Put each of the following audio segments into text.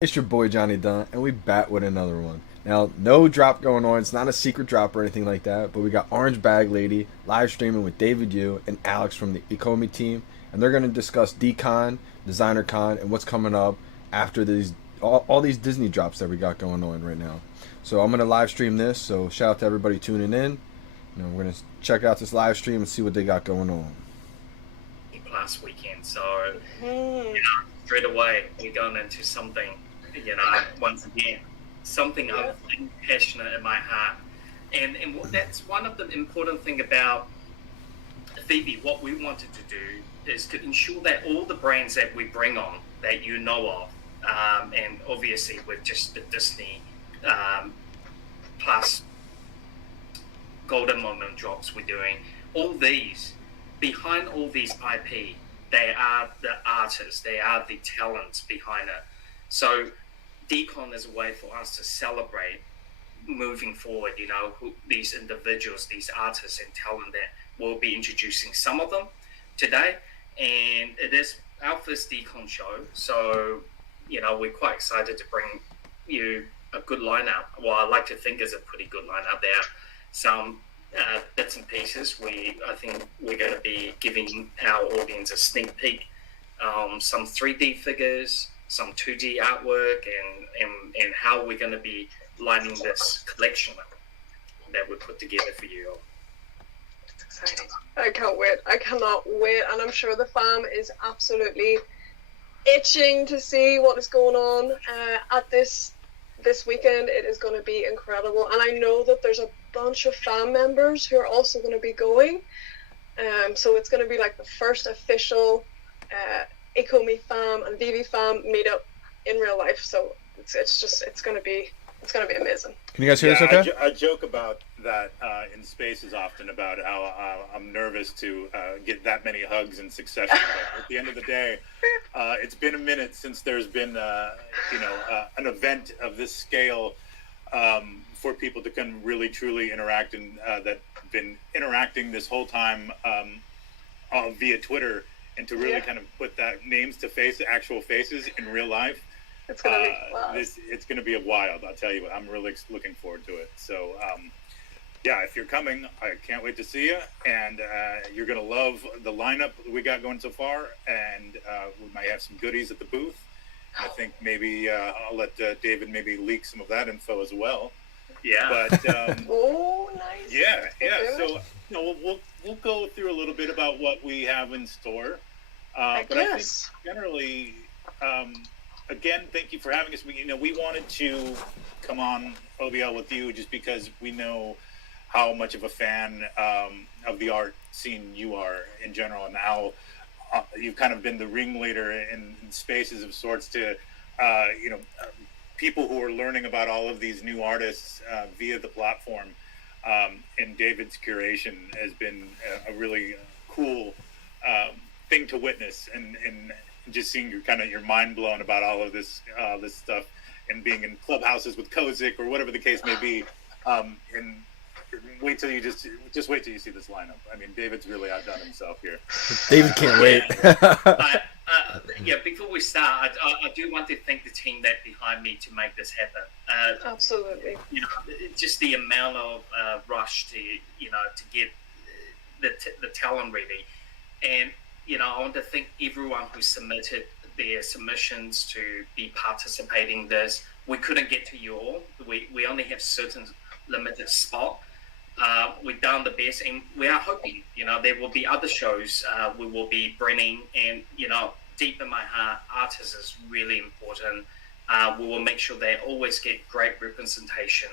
It's your boy Johnny Dunn, and we bat with another one. Now, no drop going on. It's not a secret drop or anything like that, but we got Orange Bag Lady live streaming with David Yu and Alex from the Ecomi team, and they're going to discuss Decon, Designer Con, and what's coming up after these all these Disney drops that we got going on right now. So I'm going to live stream this, so shout out to everybody tuning in. We're going to check out this live stream and see what they got going on. Last weekend, so straight away we're going into something, once again, something I'm passionate in my heart, and that's one of the important thing about VeVe. What we wanted to do is to ensure that all the brands that we bring on that you know of, and obviously with just the Disney plus golden moment drops we're doing, all these behind all these IP, they are the artists, they are the talents behind it. So Decon is a way for us to celebrate moving forward, these individuals, these artists and talent that we'll be introducing some of them today. And it is our first Decon show. So, we're quite excited to bring you a good lineup. Well, I like to think it's a pretty good lineup. There are some bits and pieces. I think we're going to be giving our audience a sneak peek. Some 3D figures, some 2D artwork, and how we're going to be lining this collection that we put together for you all. It's exciting. I can't wait. I cannot wait, and I'm sure the fam is absolutely itching to see what is going on at this weekend. It is going to be incredible, and I know that there's a bunch of fam members who are also going to be going, so it's going to be like the first official Ecomi fam and VeVe fam meetup in real life. So it's going to be amazing. Can you guys hear us okay? I joke about that in spaces often about how I'm nervous to get that many hugs in succession. But at the end of the day, it's been a minute since there's been an event of this scale for people to come really truly interact, and that been interacting this whole time via Twitter, and to really kind of put that names to face, actual faces in real life. It's gonna be wild. It's gonna be a wild. I'll tell you, I'm really looking forward to it. So, if you're coming, I can't wait to see you, and you're gonna love the lineup we got going so far, and we might have some goodies at the booth. I think maybe I'll let David maybe leak some of that info as well. Yeah. But oh, nice. Yeah. So we'll go through a little bit about what we have in store. But I think generally, again, thank you for having us. We wanted to come on OBL with you just because we know how much of a fan of the art scene you are in general, and how you've kind of been the ringleader in spaces of sorts to, people who are learning about all of these new artists via the platform. And David's curation has been a really cool thing to witness, and just seeing your mind blown about all of this stuff, and being in clubhouses with Kozik or whatever the case may be. And wait till you just wait till you see this lineup. I mean, David's really outdone himself here. David can't wait. Before we start, I do want to thank the team that behind me to make this happen. Absolutely. Just the amount of rush to get the talent ready, and I want to thank everyone who submitted their submissions to be participating in this. We couldn't get to you all. We only have certain limited spot. We've done the best, and we are hoping, there will be other shows we will be bringing, and, deep in my heart, artists is really important. We will make sure they always get great representation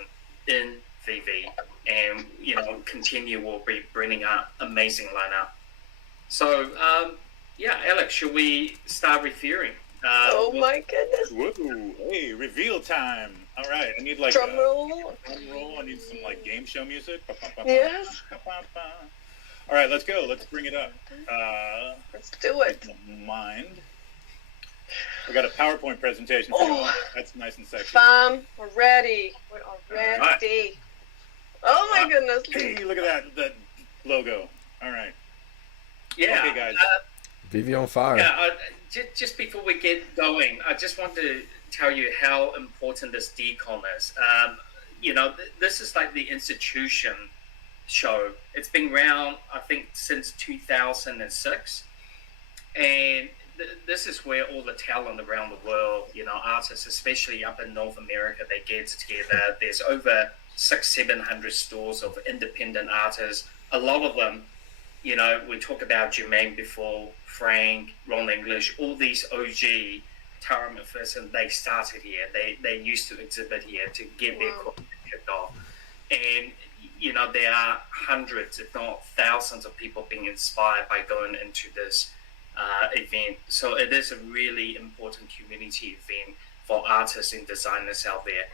in VeVe, and, we'll be bringing out amazing lineup. So, Alex, should we start reviewing? Oh my goodness. Whoa, hey, reveal time. All right, I need drum roll. Drum roll. I need some game show music. Yes. All right, let's go. Let's bring it up. Let's do it. Mind. We got a PowerPoint presentation for you. That's nice and sexy. Fam, we're ready. We are ready. Right. Oh my goodness. Hey, look at that logo. All right. Yeah. Okay, guys. VeVe on fire. Yeah, just before we get going, I just want to tell you how important this Decon is. This is like the institution show. It's been around, I think, since 2006. And this is where all the talent around the world, artists, especially up in North America, they get together. There's over 600-700 stores of independent artists. A lot of them, we talk about Jermaine before, Frank, Ron English, all these OG, Tara McPherson, they started here. They used to exhibit here to get their career kicked off. And, there are hundreds, if not thousands of people being inspired by going into this event. So it is a really important community event for artists and designers out there.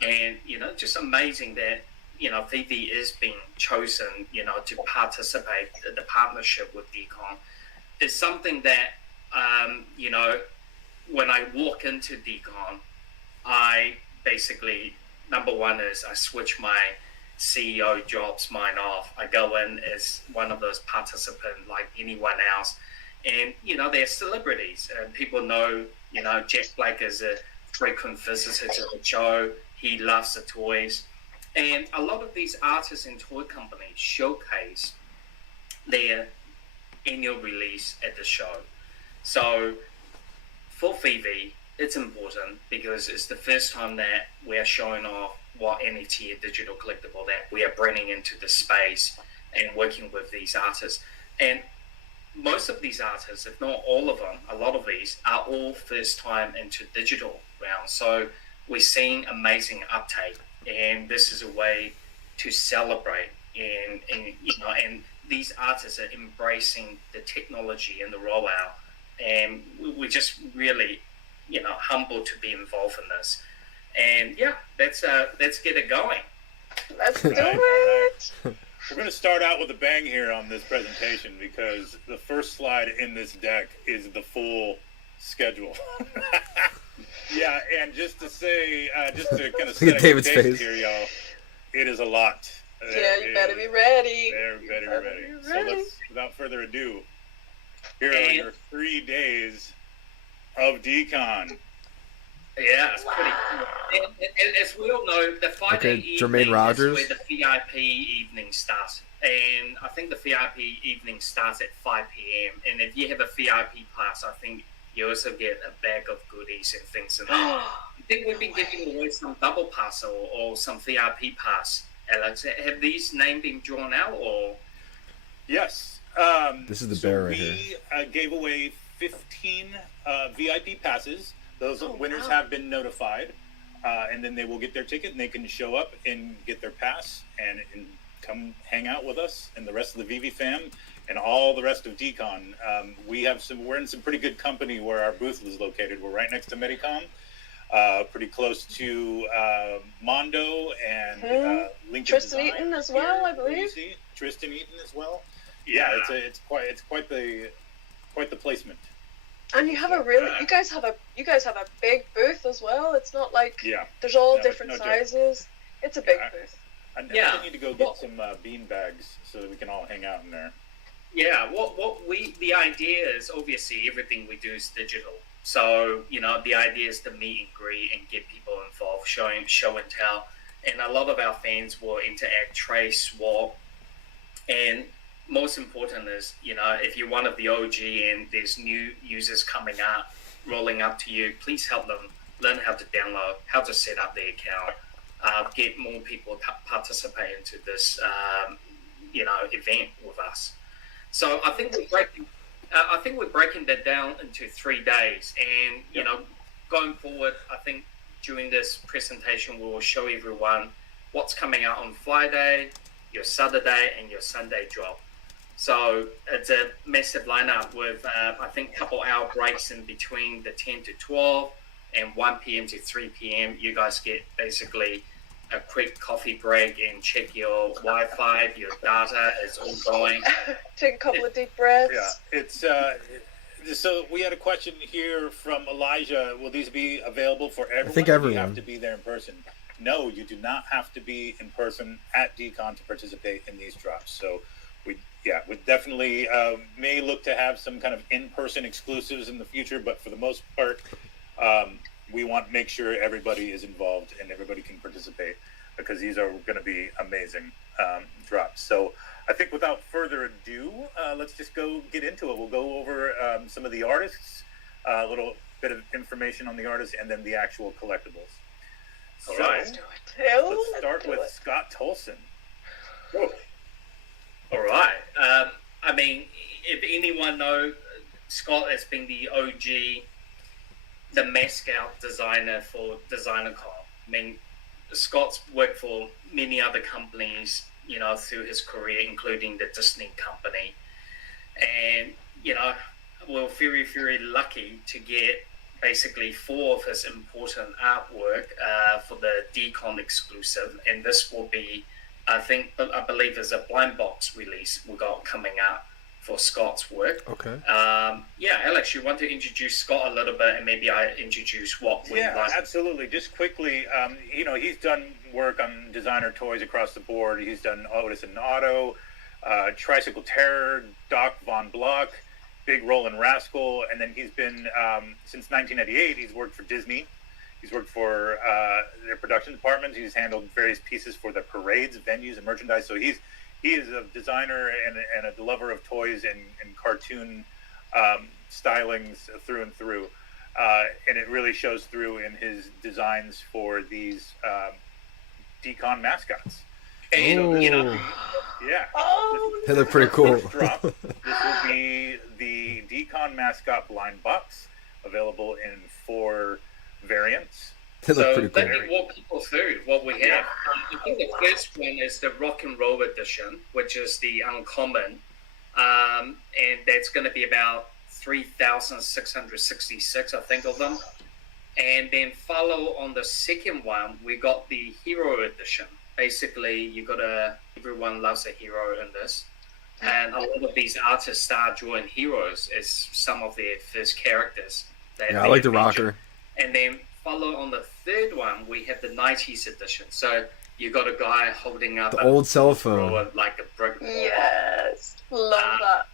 And, just amazing that, VeVe is being chosen, to participate. The partnership with Decon is something that, when I walk into Decon, I basically, number one is I switch my CEO jobs mine off. I go in as one of those participants like anyone else. And, they're celebrities. And people know, Jack Blake is a frequent visitor to the show. He loves the toys. And a lot of these artists and toy companies showcase their annual release at the show. So for VeVe, it's important because it's the first time that we're showing off what NFT and digital collectible that we are bringing into the space and working with these artists. And most of these artists, if not all of them, a lot of these are all first time into digital rounds. So we're seeing amazing uptake, and this is a way to celebrate. And these artists are embracing the technology and the rollout, and we're just really, humbled to be involved in this. And let's get it going. Let's do it. We're going to start out with a bang here on this presentation because the first slide in this deck is the full schedule. Yeah, and just to say, just to kind of set David's face face here, y'all, it is a lot. Yeah, you better be ready. Better be ready. So let's, without further ado, here are your 3 days of Decon. Yeah, it's pretty cool. And as we all know, the Friday evening Jermaine Rogers. is where the VIP evening starts. And I think the VIP evening starts at 5 p.m. And if you have a VIP pass, I think you also get a bag of goodies and things. And I think we've been giving away some double pass or some VIP pass. Alex, have these names been drawn out or? Yes. This is the bear right here. We gave away 15 VIP passes. Those winners have been notified, and then they will get their ticket and they can show up and get their pass and come hang out with us and the rest of the VeVe fam and all the rest of Decon. We're in some pretty good company where our booth is located. We're right next to Medicom, pretty close to Mondo and Lincoln Tristan Design Eaton as well, I believe. Tristan Eaton as well. Yeah, it's quite the placement. And you have you guys have a big booth as well. It's not like there's all different sizes. Joke. It's a big booth. I need to go get some bean bags so that we can all hang out in there. Yeah, the idea is obviously everything we do is digital. So, the idea is to meet and greet and get people involved, show and tell. And a lot of our fans will interact, trade, swap. And most important is, if you're one of the OG and there's new users coming up, rolling up to you, please help them learn how to download, how to set up their account, get more people to participate into this, event with us. So I think we're breaking that down into 3 days, and going forward, I think during this presentation we will show everyone what's coming out on Friday, your Saturday, and your Sunday drop. So it's a massive lineup with, I think, a couple hour breaks in between the 10 to 12 and 1 p.m. to 3 p.m. You guys get basically a quick coffee break and check your Wi-Fi, your data is all going. Take a couple of deep breaths. Yeah, it's so we had a question here from Elijah. Will these be available for everyone? I think everyone. You have to be there in person. No, you do not have to be in person at Decon to participate in these drops. So we definitely may look to have some kind of in-person exclusives in the future, but for the most part, we want to make sure everybody is involved and everybody can participate, because these are going to be amazing drops. So I think without further ado, let's just go get into it. We'll go over some of the artists, a little bit of information on the artists, and then the actual collectibles. All So, right. Let's do it. let's start with Scott Tolleson. Oh. All right. I mean, if anyone know, Scott has been the OG, the mascot designer for Dcon. I mean, Scott's worked for many other companies, you know, through his career, including the Disney company. And, you know, we're very, very lucky to get basically 4 of his important artwork for the Decon exclusive. And this will be, I believe is a blind box release we got coming out for Scott's work. Okay. Yeah, Alex, you want to introduce Scott a little bit, and maybe I introduce what we like. Absolutely. Just quickly, you know, he's done work on designer toys across the board. He's done Otis and Otto, Tricycle Terror, Doc Von Block, Big Rollin' Rascal, and then he's been, since 1998, he's worked for Disney. He's worked for their production departments. He's handled various pieces for the parades, venues, and merchandise. So he is a designer and a lover of toys and cartoon stylings through and through. And it really shows through in his designs for these Decon mascots. And, you know, Yeah. Oh, They look pretty cool. First drop. This will be the Decon mascot blind box, available in 4 variants. They look so pretty let cool. me walk people through what we have. I think the first one is the Rock and Roll edition, which is the uncommon, and that's going to be about 3,666, I think, of them. And then follow on the second one, we got the Hero edition. Basically, everyone loves a hero in this, and a lot of these artists start drawing heroes as some of their first characters. Yeah, I like the rocker. And then follow on the third one, we have the 90s edition. So you got a guy holding up The old cell phone. like a brick. yes. Love that.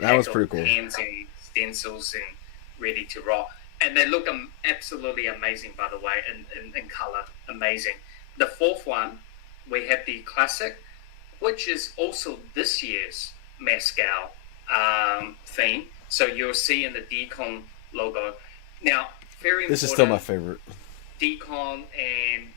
That was pretty cool. Pens and stencils and ready to rock. And they look absolutely amazing, by the way, in color. Amazing. The fourth one, we have the classic, which is also this year's mascot theme. So you'll see in the Decon logo. Now, very important. This is still my favorite. Decon and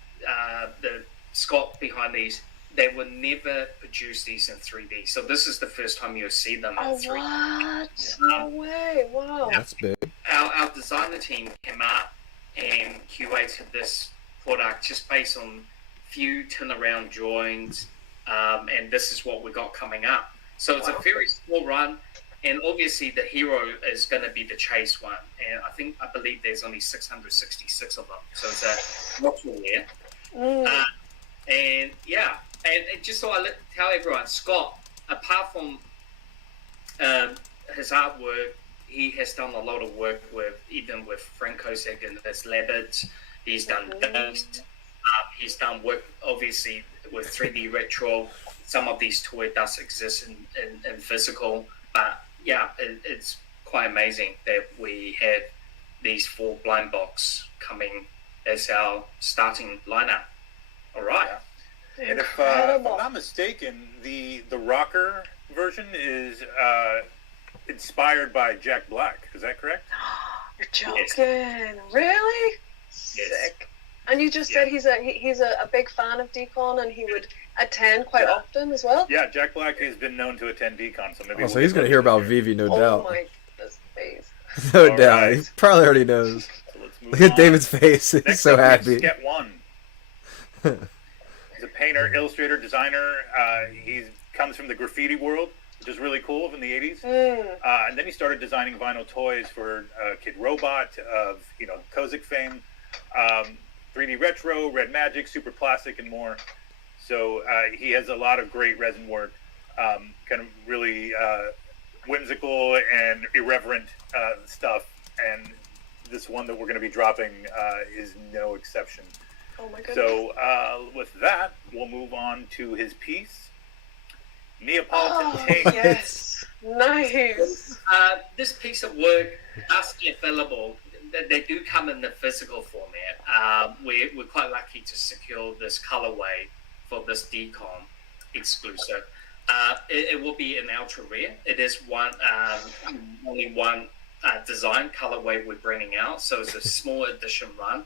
the Scott behind these, they will never produce these in 3D. So this is the first time you'll see them in Oh, 3D. what? No way. Wow. That's big. Our designer team came out and curated this product just based on few turnaround drawings, and this is what we got coming up. So it's a very small run, and obviously the hero is going to be the chase one, and I believe there's only 666 of them, so it's a not too rare. And yeah, and just so I tell everyone, Scott, apart from his artwork, he has done a lot of work even with Frank Kosek and his Labbits. He's done Beast. He's done work, obviously, with 3D Retro. Some of these toys does exist in physical, but yeah, it's quite amazing that we have these 4 blind box coming as our starting lineup. All right. And if I'm not mistaken, the rocker version is inspired by Jack Black. Is that correct? You're joking. Yes. Really? Yes. Sick. And you just said he's a big fan of Decon, and he would attend quite often as well. Yeah, Jack Black has been known to attend Decon, so maybe. Oh, so he's going to hear about VeVe, no Oh doubt. my goodness, face. No All doubt. right. He probably already knows. So let's move Look at on. David's face. He's Next so up, we have happy. Sket One. He's a painter, illustrator, designer. He comes from the graffiti world, which is really cool from the 80s. And then he started designing vinyl toys for Kid Robot of Kozik fame, 3D Retro, Red Magic, Super Plastic, and more. So he has a lot of great resin work, kind of really whimsical and irreverent stuff. And this one that we're going to be dropping is no exception. Oh my goodness. So with that, we'll move on to his piece, Neapolitan Tank. Yes. Nice. This piece of work is available. they do come in the physical format. We're quite lucky to secure this colorway for this Decon exclusive. It will be an ultra rare. It is only one design colorway we're bringing out, so it's a small edition run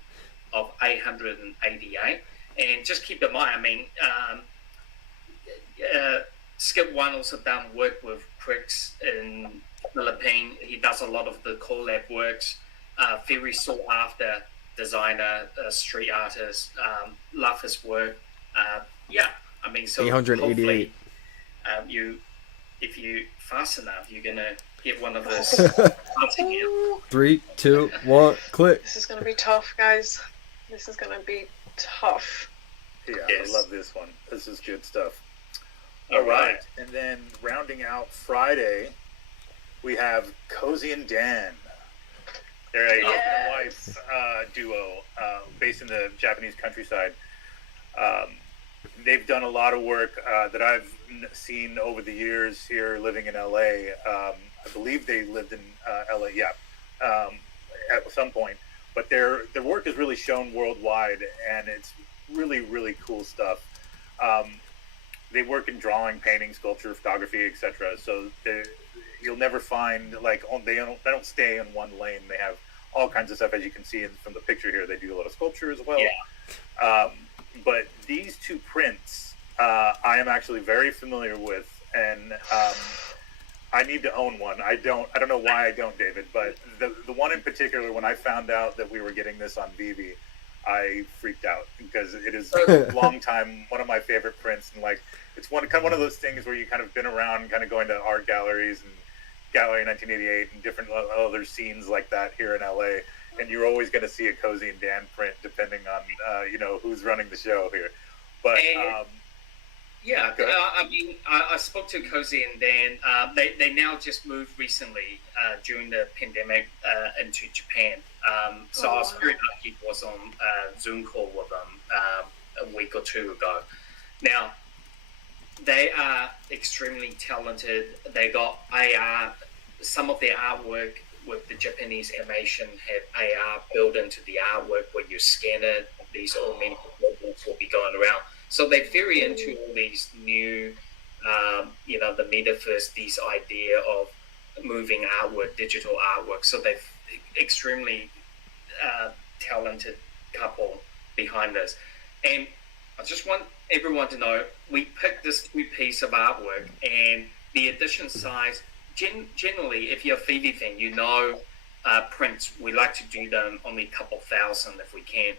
of 888. And just keep in mind, I mean, Sket One also done work with Pricks in Philippines. He does a lot of the collab works. Very sought after designer, street artist. Love his work. Yeah, I mean, so 888. If you fast enough, you're gonna get one of those. 3, 2, 1, click. This is gonna be tough, guys. This is gonna be tough. Yeah, Yes. I love this one. This is good stuff. All right. And then rounding out Friday, we have Cozy and Dan. They're a husband and wife duo based in the Japanese countryside. They've done a lot of work that I've seen over the years here living in LA. I believe they lived in LA, at some point. But their work is really shown worldwide, and it's really, really cool stuff. They work in drawing, painting, sculpture, photography, etc. So you'll never find they don't stay in one lane. They have all kinds of stuff, as you can see from the picture here. They do a lot of sculpture as well. Yeah. But these two prints, I am actually very familiar with, and I need to own one. I don't know why I don't, David, but the one in particular, when I found out that we were getting this on VeVe, I freaked out because it is a long time one of my favorite prints, and it's one of those things where you kind of been around, kind of going to art galleries and Gallery 1988 and different other scenes like that here in LA, and you're always going to see a Cozy and Dan print depending on who's running the show here. But yeah, I mean, I spoke to Cozy and Dan. They now just moved recently during the pandemic into Japan. So I was very lucky. Was on a Zoom call with them a week or two ago. Now, they are extremely talented. They got AR. Some of their artwork with the Japanese animation have AR built into the artwork where you scan it. These augmented models will be going around. So they're very into all these new, the metaverse, this idea of moving artwork, digital artwork. So they're extremely talented couple behind this. And I just want everyone to know, we picked this piece of artwork, and the edition size, generally, if you're a VeVe fan, prints, we like to do them only a couple thousand if we can.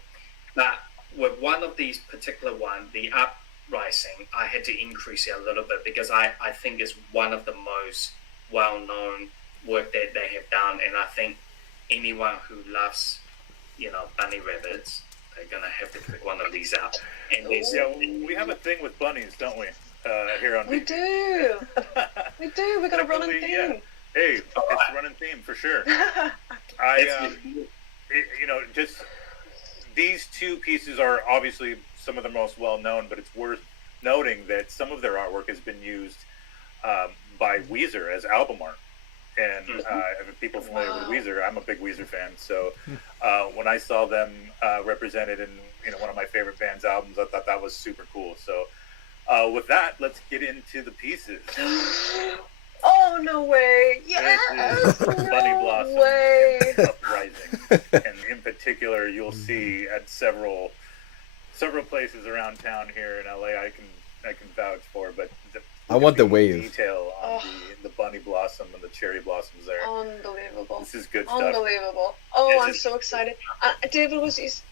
But with one of these particular one, the Uprising, I had to increase it a little bit because I think it's one of the most well-known work that they have done, and I think anyone who loves, bunny rabbits, they're gonna have to pick one of these out. And we have a thing with bunnies, don't we? Here on We do. We do. We got a running theme. Yeah. Hey, it's a running theme for sure. Just these two pieces are obviously some of the most well-known, but it's worth noting that some of their artwork has been used by Weezer as album art. And if people familiar with Weezer, I'm a big Weezer fan. So when I saw them represented in one of my favorite band's albums, I thought that was super cool. So with that, let's get into the pieces. Oh, no way. Yes. This is Bunny Blossom way. Uprising. And in particular, you'll see at several places around town here in LA I can vouch for, but I want the wave. Detail on the bunny blossom and the cherry blossoms there. Unbelievable. This is good stuff. Unbelievable. Oh, I'm so excited. David,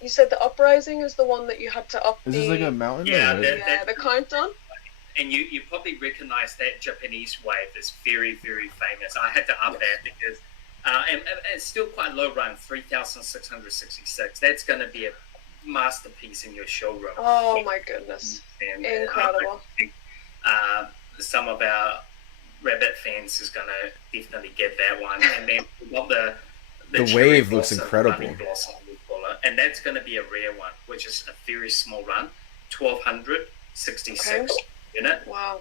you said the Uprising is the one that you had to up Is this like a mountain? Yeah, the countdown? And you probably recognize that Japanese wave is very, very famous. I had to up that because and it's still quite low run, 3,666. That's going to be a masterpiece in your showroom. Oh my goodness. And incredible. I think, some of our rabbit fans is going to definitely get that one. And then we got the wave looks blossom, incredible. bunny blossom, we call it. And that's going to be a rare one, which is a very small run, 1,266 unit. Wow.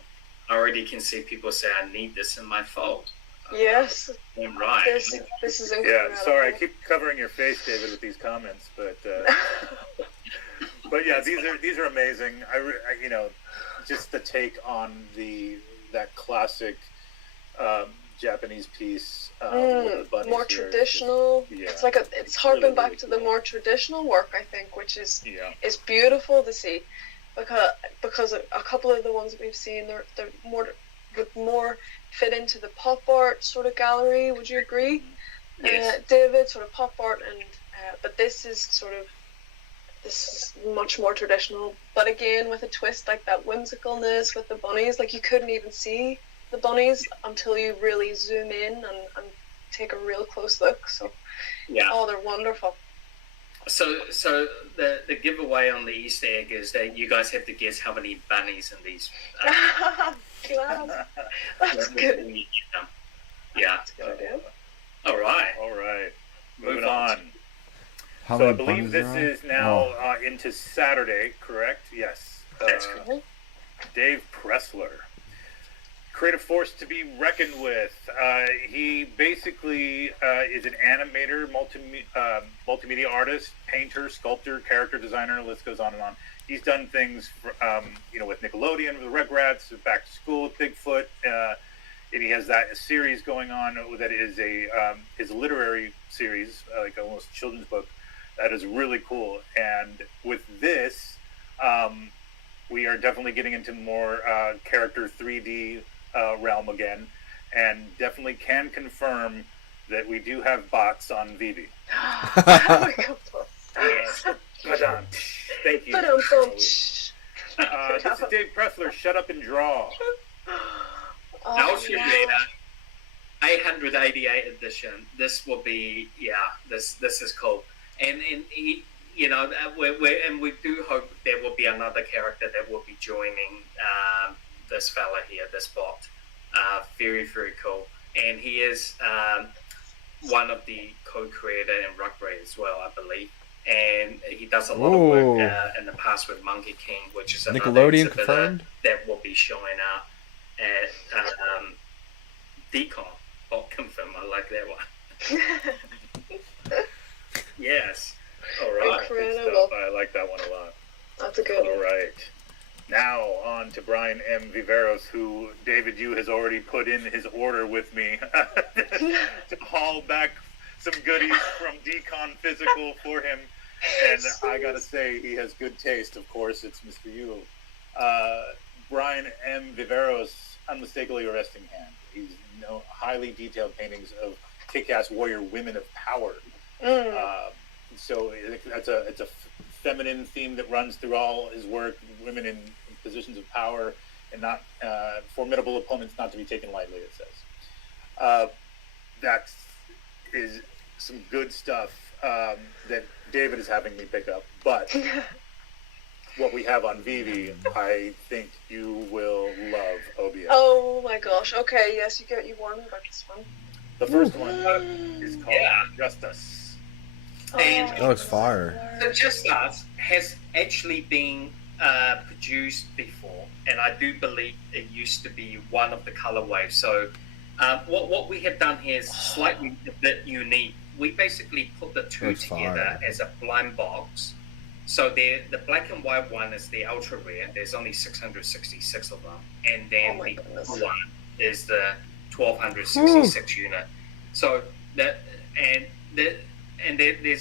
I already can see people say, I need this in my fold. Yes, Right. this is incredible. Yeah, sorry, I keep covering your face, David, with these comments, but but yeah, these are amazing. I you know, just the take on that classic Japanese piece. With the bunnies more here. traditional. Yeah. It's harping really, back really to the cool. more traditional work, I think, which is Yeah. beautiful to see, because a couple of the ones that we've seen, they're more fit into the pop art sort of gallery. Would you agree? Yes. David, sort of pop art, and but this is much more traditional, but again with a twist, like that whimsicalness with the bunnies. Like you couldn't even see the bunnies until you really zoom in and take a real close look. So Yeah. they're wonderful. So the giveaway on the Easter egg is that you guys have to guess how many bunnies in these. Class. That's good. Yeah. That's a good idea. All right. All right, moving Move on. on. How So I many believe bunnies this are on? is now into Saturday, correct? Yes. That's correct. Dave Pressler, creative force to be reckoned with. He basically is an animator, multimedia artist, painter, sculptor, character designer. List goes on and on. He's done things, with Nickelodeon, with the Rugrats, Back to School, with Bigfoot, and he has that series going on that is his literary series, like almost children's book. That is really cool. And with this, we are definitely getting into more character 3D realm again, and definitely can confirm that we do have bots on VeVe. Thank you. Ba-dum-bum. This is Dave Pressler. Shut up and draw. Alpha yeah. Data, 888 edition. This will be This is cool, and he, we do hope there will be another character that will be joining this fella here, this bot. Very, very cool, and he is one of the co-creator in Rugrats as well, I believe. And he does a lot of work in the past with Monkey King, which is another Nickelodeon exhibitor confirmed? that will be showing up at Decon. Oh, confirm. I like that one. Yes. All right. Good Incredible. stuff. I like that one a lot. That's a good All one. right. Now on to Brian M. Viveros, who David Yu has already put in his order with me to haul back some goodies from Decon Physical for him. And I gotta say, he has good taste. Of course, it's Mr. Yu. Brian M. Viveros, unmistakably a resting hand. He's highly detailed paintings of kick-ass warrior women of power. So it's a feminine theme that runs through all his work. Women in positions of power and not formidable opponents, not to be taken lightly. It says that is some good stuff that David is having me pick up. But what we have on VeVe, I think you will love OBL. Oh my gosh. Okay, yes, you warned me about this one. The first one is called Justice. And That looks fire. So Just Us has actually been produced before, and I do believe it used to be one of the colorways. So what we have done here is slightly a bit unique. We basically put the two That's together fire. as a blind box. So the black and white one is the ultra rare. There's only 666 of them, and then Oh my the goodness. other one is the 1266 unit. So there's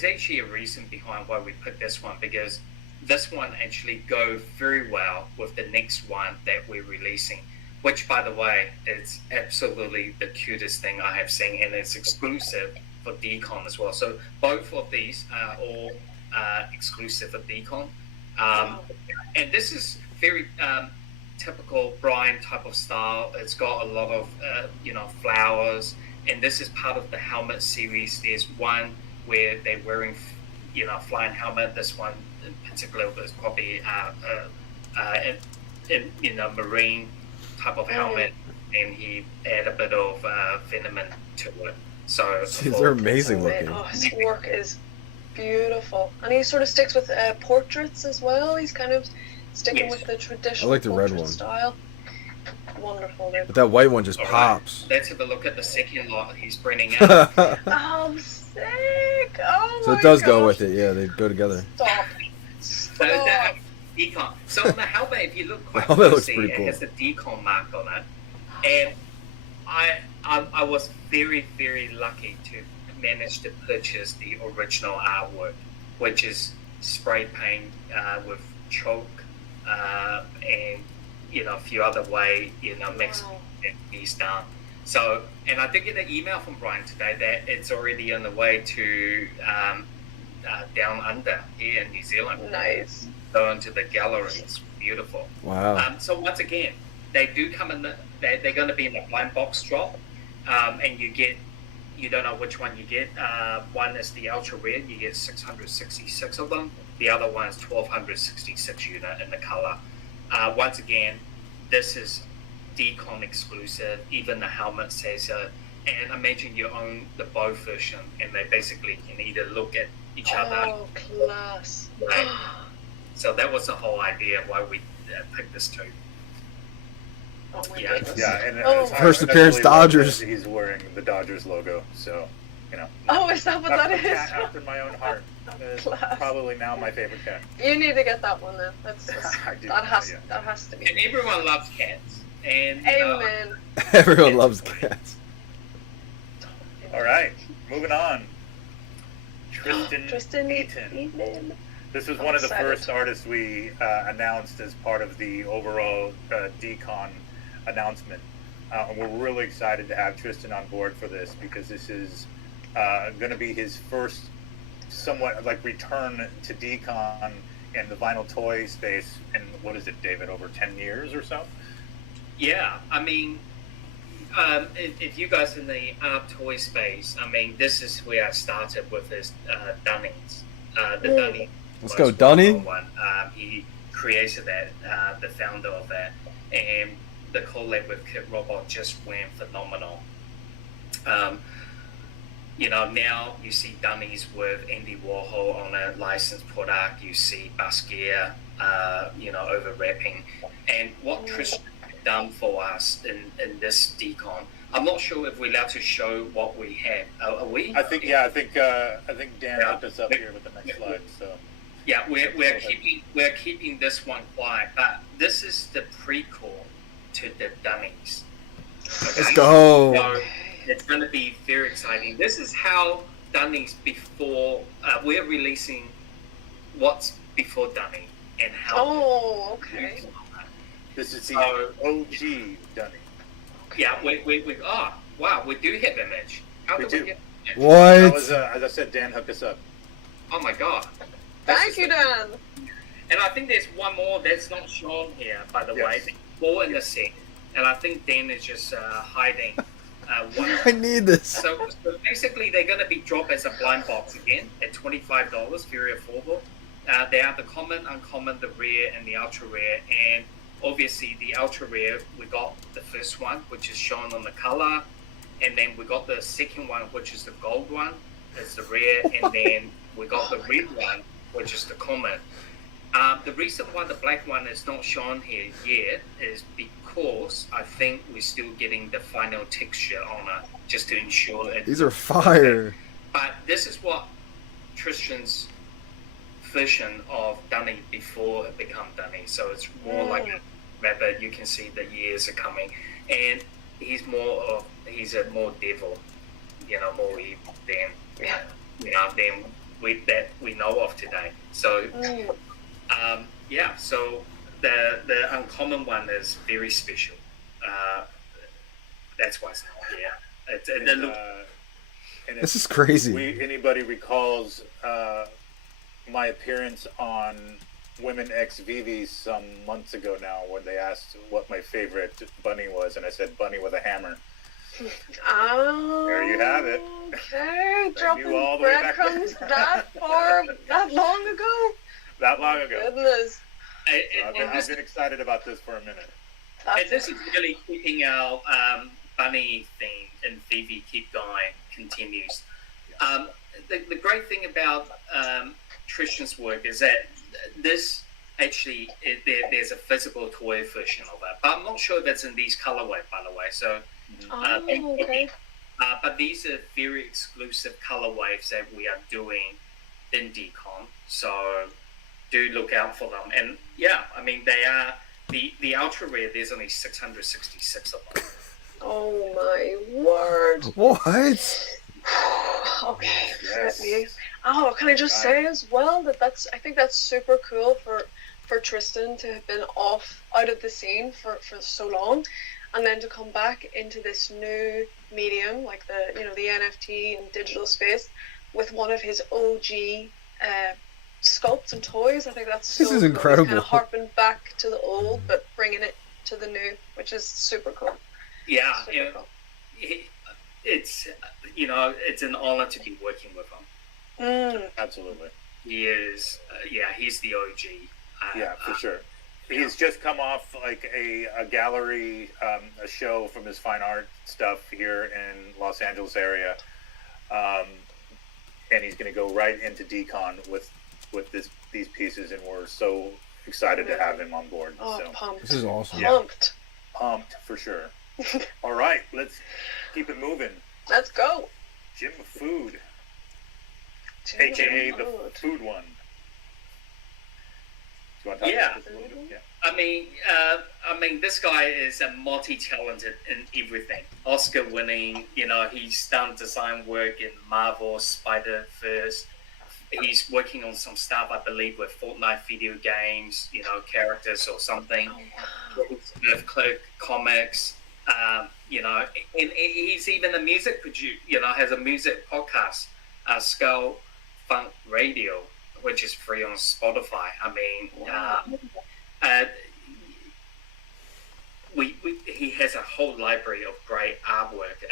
actually a reason behind why we put this one, because this one actually goes very well with the next one that we're releasing, which, by the way, is absolutely the cutest thing I have seen, and it's exclusive for Decon as well. So both of these are all exclusive of Decon. And this is very typical Brian type of style. It's got a lot of flowers, and this is part of the helmet series. There's one where they're wearing flying helmet. This one in particular is probably marine type of helmet, and he add a bit of venom to it. So These are amazing looking. Oh, his work is beautiful, and he sort of sticks with portraits as well. He's kind of sticking Yes. with the traditional I like the red portrait one. style. Wonderful, dude. But that white one just All right, pops. let's have a look at the second lot he's bringing out. Oh, sick! Oh So my it does gosh. go with it. Yeah, they go together. Stop. So Stop. that Decon. So on the helmet, if you look quite helmet looks closely, pretty cool. it has the Decon mark on it. And I was very, very lucky to manage to purchase the original artwork, which is spray paint with chalk and a few other way, mixed these down. So, and I did get an email from Brian today that it's already on the way to down under here in New Zealand. Nice. Going to the gallery. It's beautiful. Wow. So once again, they do come in. They're going to be in the blind box drop, and you don't know which one you get. One is the ultra rare. You get 666 of them. The other one is 1266 unit in the color. Once again, this is Decon exclusive. Even the helmet says so. And imagine you own the bow version, and they basically can either look at each other. Oh, class. Right? So that was the whole idea why we picked this too. Oh my Yeah. goodness. Yeah, and Oh. I First appearance, especially love Dodgers. that he's wearing the Dodgers logo, so Oh, is that what that a is? cat after my own heart. It's Class. probably now my favorite cat. You need to get that one then. That's I do, that has yeah. that has to be. And everyone loves cats. And Amen. Everyone loves cats. All right, moving on. Tristan Eaton. Eaton. This was I'm one of the excited. first artists we announced as part of the overall Decon announcement. And we're really excited to have Tristan on board for this because this is going to be his first somewhat like return to Decon and the vinyl toy space in, what is it, David, over 10 years or so? yeah, I mean, if you guys in the art toy space, I mean, this is where I started with this Dunnings. The Dunning. Let's go, Dunning. One. He created that, the founder of that, and the collab with Kid Robot just went phenomenal. Now you see dummies with Andy Warhol on a licensed product. You see Basquiat, overwrapping. And what Tristan done for us in this Decon, I'm not sure if we're allowed to show what we have. Are we? I think Dan hooked us up here with the next slide. So Yeah, we're keeping this one quiet, but this is the prequel to the Dunnings. Okay? Let's go. So it's going to be very exciting. This is how Dunnings before we're releasing what's before Dunning and how. Oh, okay. this is the So- OG Dunning. Yeah, we oh wow, we do have image. How We did do. we get image? That What? was, as I said, Dan hooked us up. Oh my god. Thank you, Dan. And I think there's one more that's not shown here, by the way. Yes. There's more in the set, and I think Dan is just hiding one. I need this. So basically, they're going to be dropped as a blind box again at $25, very affordable. They are the common, uncommon, the rare, and the ultra rare. And obviously, the ultra rare, we got the first one, which is shown on the color, and then we got the second one, which is the gold one, it's the rare, and then we got the red one, which is the common. The recent one, the black one, is not shown here yet, is because I think we're still getting the final texture on it, just to ensure it. These are fire. But this is what Tristan's version of Dunning before it became Dunning. So it's more like a rabbit. You can see the years are coming, and he's a more devil, more evil than we know of today. So. So the uncommon one is very special. That's why it's not here. This is crazy. Anybody recalls my appearance on Women X VeVe some months ago now, when they asked what my favorite bunny was, and I said bunny with a hammer. Oh, There you have it. Okay, dropping all the way back breadcrumbs that long ago. That long ago. Goodness. I've been excited about this for a minute. And this is really keeping our bunny theme in VeVe keep going, continues. The great thing about Tristan's work is that this actually there's a physical toy version of it, but I'm not sure that's in these colorway, by the way. So, okay. but these are very exclusive colorways that we are doing in Decon. So do look out for them. And yeah, I mean they are the ultra rare. There's only 666 of them. Oh my word. What? Okay. Yes. Oh, can I just say as well that I think that's super cool for Tristan to have been out of the scene for so long, and then to come back into this new medium like the NFT and digital space with one of his OG sculpts and toys. I think that's so This is cool. incredible. Kind of harping back to the old but bringing it to the new, which is super cool. Yeah, Super cool. it's it's an honor to be working with him. Absolutely. He is, he's the OG. Yeah, for sure. He's just come off like a gallery, a show from his fine art stuff here in Los Angeles area, and he's going to go right into Decon with these pieces, and we're so excited to have him on board. Oh, So pumped. This is awesome. Yeah. Pumped. For sure. All right, let's keep it moving. Let's go. Jim Food, aka the Food One. Do you want to talk about this a little bit? Yeah. I mean, this guy is a multi-talented in everything. Oscar-winning. He's done design work in Marvel, Spider-Verse. He's working on some stuff, I believe, with Fortnite video games. Characters or something. Earthquake comics. And he's even a music producer. Has a music podcast, Skull Funk Radio, which is free on Spotify. I mean, he has a whole library of great artwork,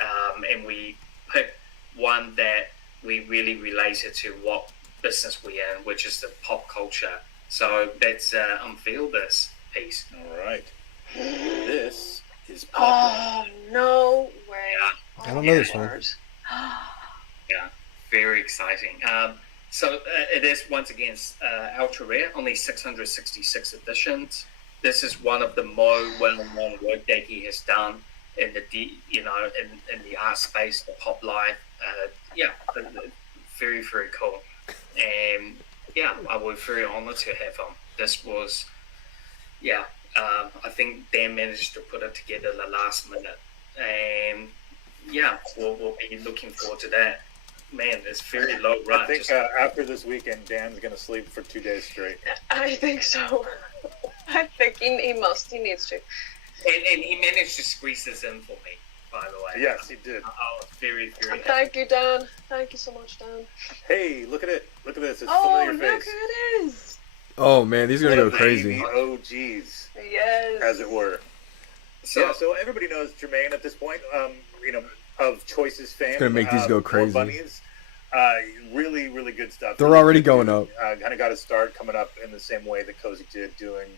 and we picked one that we really related to what business we're in, which is the pop culture. So let's unveil this piece. All right. This is pop. Oh, no way. Yeah. I don't know this one. Yeah, very exciting. So it is once again ultra rare, only 666 editions. This is one of the more well-known work that he has done in the in the art space, the pop life. Very, very cool. And I was very honored to have him. This was, I think Dan managed to put it together the last minute, and we'll be looking forward to that. Man, it's very low run. I think after this weekend, Dan's going to sleep for 2 days straight. I think so. I think he needs to. And he managed to squeeze this in for me, by the way. Yes, he did. I was very, very happy. Thank you, Dan. Thank you so much, Dan. Hey, look at it. Look at this. It's Oh, familiar look face. who it is. Oh man, these are gonna go The crazy. OGs, Yes. as it were. So everybody knows Jermaine at this point. Of Choices fame. It's gonna make these go More crazy. Bunnies. Really, really good stuff. They're already going up. Kind of got to start coming up in the same way that Cozy did, doing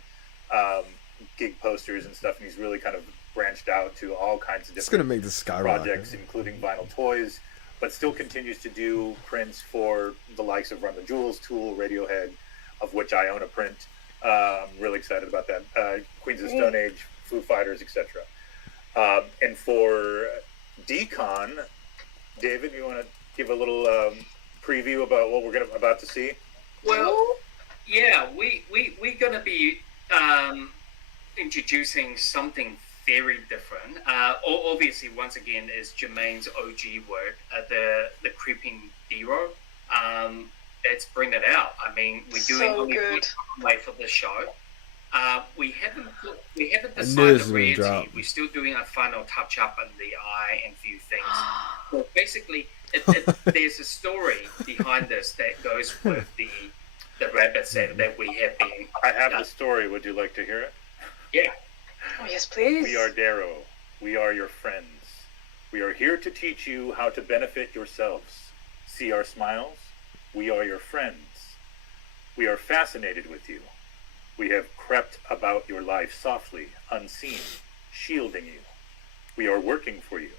gig posters and stuff. And he's really kind of branched out to all kinds of It's gonna different make this skyrocket. projects, including vinyl toys, but still continues to do prints for the likes of Run the Jewels, Tool, Radiohead, of which I own a print. I'm really excited about that. Queens of the Stone Age, Foo Fighters, etc. And for Decon, David, you want to give a little preview about what we're about to see? Well, yeah, we're going to be introducing something very different. Obviously, once again, is Jermaine's OG work, the Creeping Hero. Let's bring it out. I mean, we're doing So only good. one way for the show. We haven't knew decided this the was gonna drop. rarity. We're still doing a final touch up on the eye and few things. Well, basically, there's a story behind this that goes with the rabbits that we have been. I have the story. Would you like to hear it? Yeah. Oh, yes, please. We are Darrow. We are your friends. We are here to teach you how to benefit yourselves. See our smiles? We are your friends. We are fascinated with you. We have crept about your life softly, unseen, shielding you. We are working for you.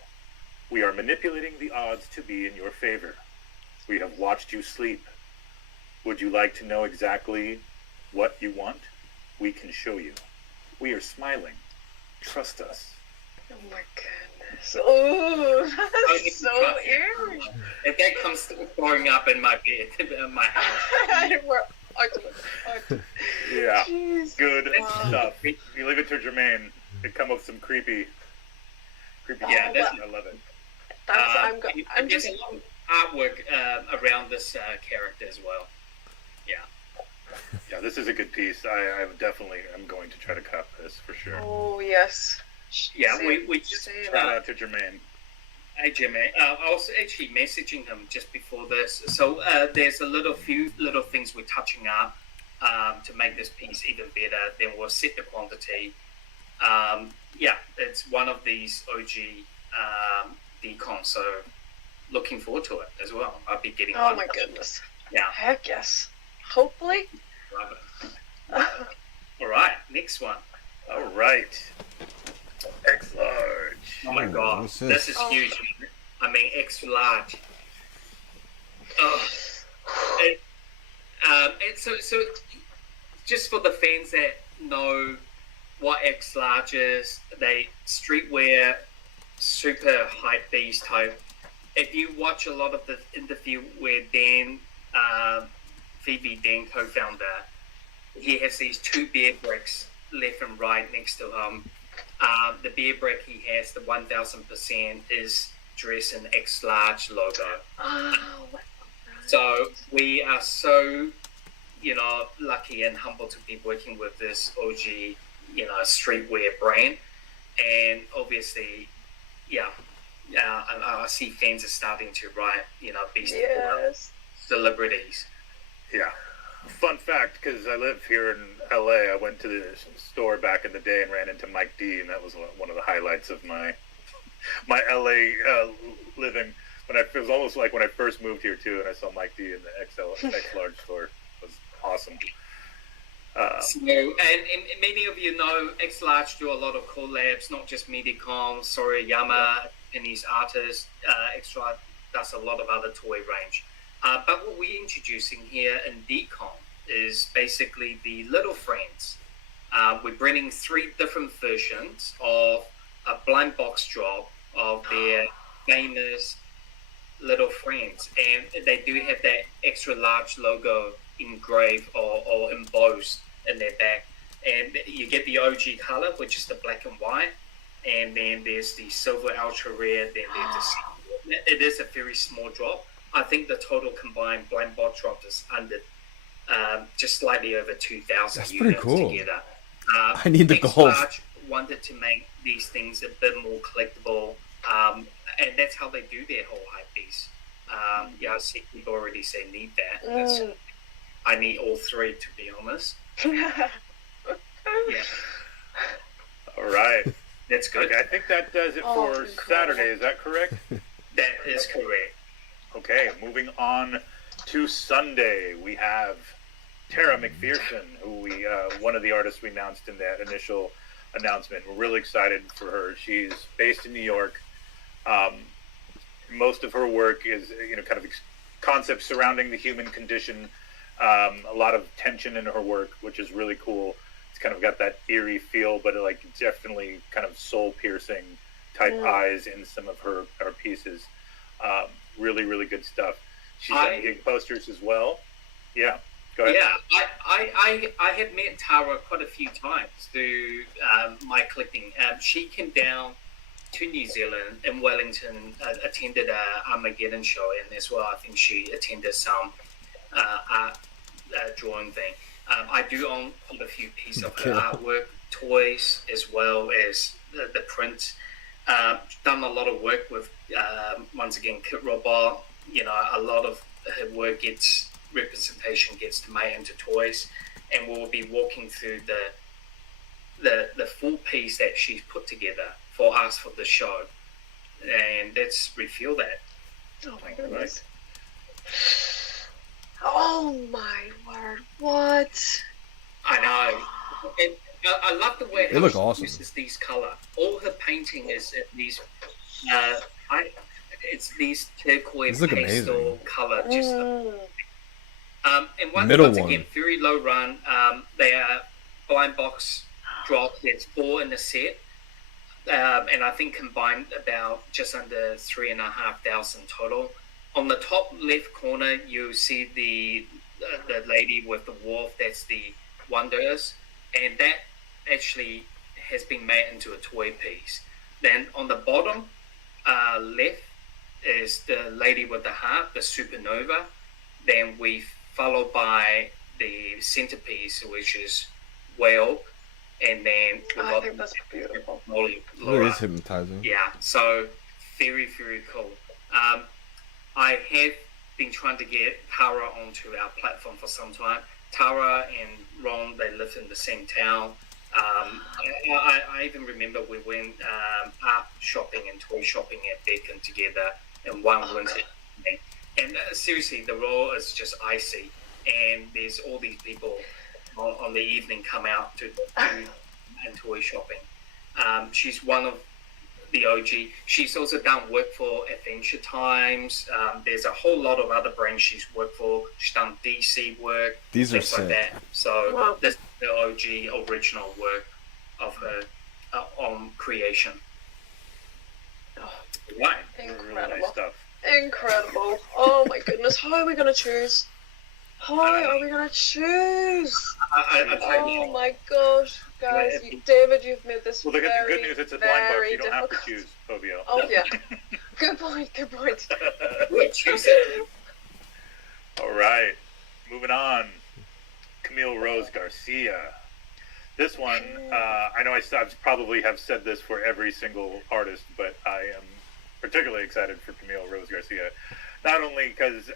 We are manipulating the odds to be in your favor. We have watched you sleep. Would you like to know exactly what you want? we can show you. We are smiling. Trust us. Oh my goodness. Oh, that's so eerie. If that comes throwing up in my bed, in my house. We're out. Yeah. Jeez. Good Wow. stuff. You leave it to Jermaine to come up with some creepy Yeah, stuff. I love it. I'm there's just. a lot of artwork around this character as well. Yeah, this is a good piece. I'm going to try to cop this for sure. Oh yes. Yeah, Same, we just same. Shout out to Jermaine. Hey Jimmy, I was actually messaging him just before this. So there's few little things we're touching up to make this piece even better. Then we'll set the quantity. Yeah, it's one of these OG Decon, so looking forward to it as well. I'll be getting Oh one. my goodness. Yeah. Heck yes. Hopefully. Love it. All right, next one. All right. X large. Oh my god, what's this this? is huge. I mean, extra large. Oh. So just for the fans that know what X large is, they streetwear, super hype beast type. If you watch a lot of the interview where Dan, VeVe Dan co-founder, he has these two beer bricks left and right next to him. The beer brick he has, the 1000%, is dressed in X large logo. Oh. So we are so, lucky and humble to be working with this OG, streetwear brand. And obviously, I see fans are starting to write, beast Yes. celebrities. Yeah. Fun fact, because I live here in LA, I went to the store back in the day and ran into Mike D, and that was one of the highlights of my LA living. It was almost like when I first moved here too, and I saw Mike D in the X large store. It was awesome. So, and many of you know X Large do a lot of collabs, not just Medicom, Sorayama, and these artists. X Large does a lot of other toy range. But what we're introducing here in Decon is basically the Little Friends. We're bringing 3 different versions of a blind box drop of their famous Little Friends, and they do have that extra large logo engraved or embossed in their back. And you get the OG color, which is the black and white, and then there's the silver ultra rare, then there's the silver. It is a very small drop. I think the total combined blind box drop is under just slightly over 2,000 That's units pretty cool. together. I need the X gold. Large wanted to make these things a bit more collectible, and that's how they do their whole hype piece. I see people already say need that. I need all 3, to be honest. Yeah, All right. that's good. Okay, I think that does it Oh, for incredible. Saturday. Is that correct? That is correct. Okay, moving on to Sunday, we have Tara McPherson, who one of the artists we announced in that initial announcement. We're really excited for her. She's based in New York. Most of her work is, kind of concepts surrounding the human condition. A lot of tension in her work, which is really cool. It's kind of got that eerie feel, but definitely kind of soul-piercing type eyes in some of her pieces. Really, really good stuff. She's done gig posters as well. Yeah, go ahead. Yeah, I have met Tara quite a few times through my collecting. She came down to New Zealand in Wellington, attended a Armageddon show, and as well I think she attended some art drawing thing. I do own quite a few pieces of her artwork, toys, as well as the prints. Done a lot of work with, once again, Kit Robot. A lot of her work representation gets made into toys, and we'll be walking through the full piece that she's put together for us for the show, and let's reveal that. Oh my goodness. Oh my word. What? I know. And I love the way They look she awesome. uses these color. All her painting is these. It's these turquoise These look pastel amazing. color. And one Middle once one. again, very low run. They are blind box drop. There's 4 in the set, and I think combined about just under 3,500 total. On the top left corner, you see the lady with the wolf. That's the Wonders, and that actually has been made into a toy piece. Then on the bottom left is the lady with the harp, the Supernova. Then we followed by the centerpiece, which is Whale, and then I think that's beautiful. It is hypnotizing. Yeah, so very, very cool. I have been trying to get Tara onto our platform for some time. Tara and Ron, they live in the same town. I even remember we went art shopping and toy shopping at Decon together in one winter evening. And seriously, the roar is just icy. And there's all these people on the evening come out to and toy shopping. She's one of the OG. She's also done work for Adventure Times. There's a whole lot of other brands she's worked for. She's done DC work. These are things like sick. that. So this is the OG original work of her on creation. Right. Incredible. Really nice stuff. Incredible. Oh my goodness. How are we going to choose? How are we going to choose? Oh my gosh. Guys, David, you've made this Well, the good news, it's a blind box. You don't difficult. have to choose, OBL. Oh, yeah. Good point. All right. Moving on. Camille Rose Garcia. This one, I know I probably have said this for every single artist, but I am particularly excited for Camille Rose Garcia. Not only because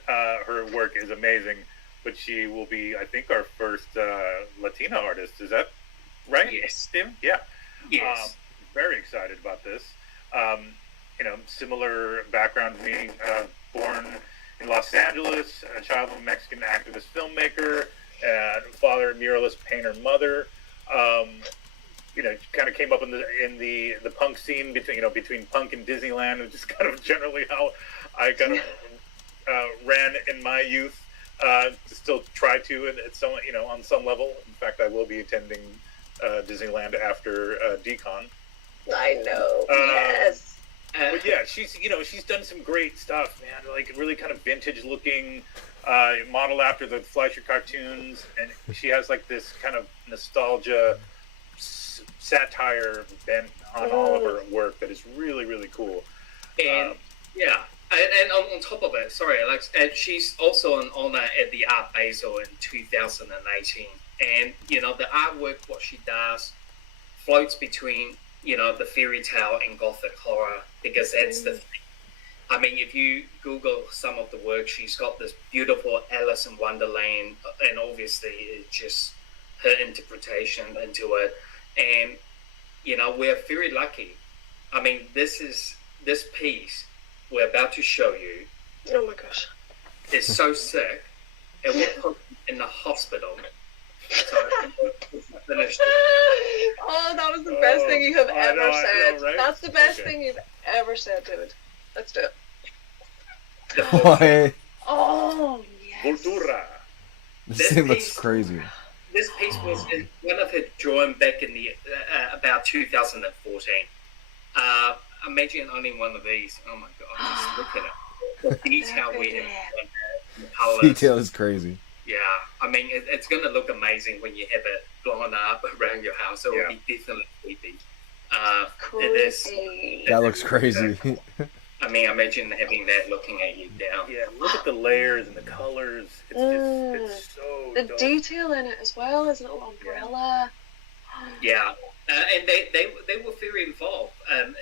her work is amazing, but she will be, I think, our first Latina artist. Is that right? Yes. Tim? Yeah. Yes. Very excited about this. Similar background to me, born in Los Angeles, a child of a Mexican activist filmmaker, father, muralist, painter, mother. Kind of came up in the punk scene between punk and Disneyland, which is kind of generally how I kind of ran in my youth. Still try to, on some level. In fact, I will be attending Disneyland after Dcon. I know. Yes. But yeah, she's done some great stuff, man. Like really kind of vintage looking, model after the Fleischer cartoons, and she has like this kind of nostalgia, satire bent on all of her work that is really, really cool. And and on top of it, sorry, Alex, she's also an honor at the Art Basel in 2018. And the artwork, what she does, floats between the fairy tale and gothic horror, because that's the thing. I mean, if you Google some of the work, she's got this beautiful Alice in Wonderland, and obviously it's just her interpretation into it. And we're very lucky. I mean, this piece we're about to show you. Oh my gosh. Is so sick. It will put you in the hospital. So finished it. Oh, that was the best thing you have ever said. I know, right? That's the best thing you've ever said, David. Let's do it. Oh, yes. Cultura. This thing looks crazy. This piece was in one of her drawing back in the about 2014. Imagine owning one of these. Oh my god, just look at it. The detail we have. The colors. Detail is crazy. Yeah, I mean, it's going to look amazing when you have it blown up around your house. It will be definitely creepy. Creepy. That looks crazy. I mean, imagine having that looking at you down. Yeah, look at the layers and the colors. It's so the dope. detail in it as well, his little umbrella. Yeah, and they were very involved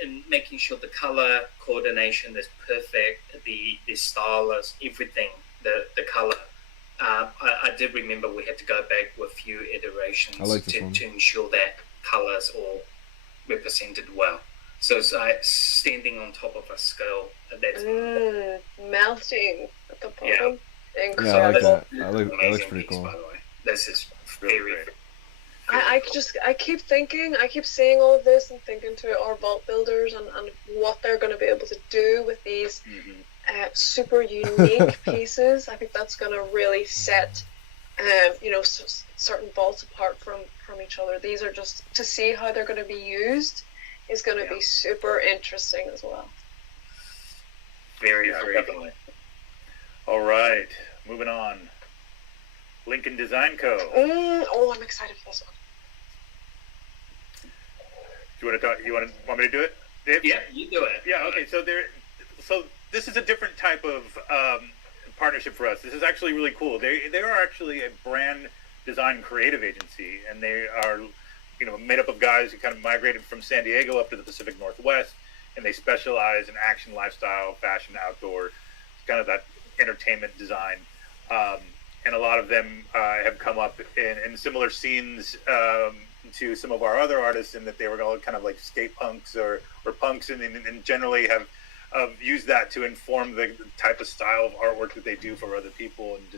in making sure the color coordination is perfect, the style is everything, the color. I did remember we had to go back with a few iterations to ensure that colors all represented well. So it's like standing on top of a skull. That's melting at the bottom. Yeah. Incredible. Yeah, I like that. That looks pretty piece, cool. by the way. This is Really very. great. I keep thinking, I keep seeing all of this and thinking to our vault builders and what they're going to be able to do with these super unique pieces. I think that's going to really set certain vaults apart from each other. These are just to see how they're going to be used is going to be super interesting as well. Very definitely. All right, moving on. Lincoln Design Co. I'm excited for this one. Do you want to talk? Want me to do it, Dave? Yeah, you do it. Yeah. Okay. So this is a different type of partnership for us. This is actually really cool. They are actually a brand design creative agency, and they are made up of guys who kind of migrated from San Diego up to the Pacific Northwest, and they specialize in action, lifestyle, fashion, outdoor, kind of that entertainment design. And a lot of them have come up in similar scenes to some of our other artists, in that they were all kind of like skate punks or punks, and generally have used that to inform the type of style of artwork that they do for other people and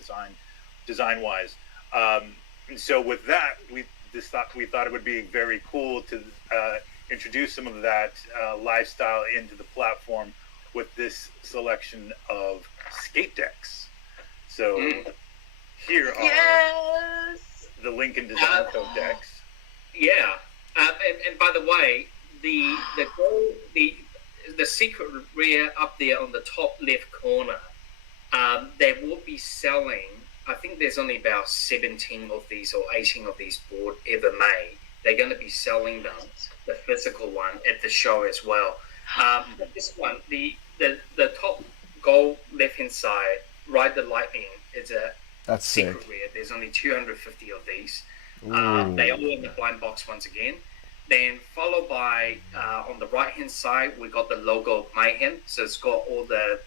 design wise. And so with that, we thought it would be very cool to introduce some of that lifestyle into the platform with this selection of skate decks. So here are the Lincoln Design Co decks. Yeah, and by the way, the secret rare up there on the top left corner, they will be selling. I think there's only about 17 of these or 18 of these board ever made. They're going to be selling them, the physical one, at the show as well. This one, the top gold left hand side, Ride the Lightning, is That's secret sick. rare. There's only 250 of these. They are all in the blind box once again. Then followed by on the right hand side, we got the logo Mayhem. So it's got all the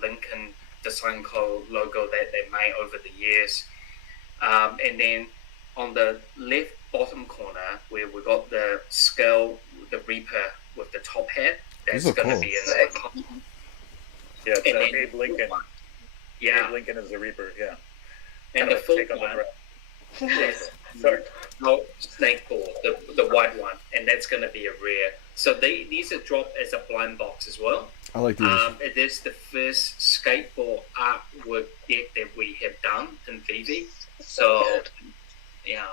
Lincoln Design Co logo that they made over the years. And then on the left bottom corner, where we got the scale, the Reaper with the top hat, that's going to be in there. Yeah, it's And then Abe Lincoln. Yeah, Abe Lincoln is the Reaper. Yeah. and Kind the of a full take on the one, rest. yes, Sorry. no snake ball, the white one, and that's going to be a rare. So these are dropped as a blind box as well. I like these. It is the first skateboard artwork deck that we have done in VeVe. So, yeah.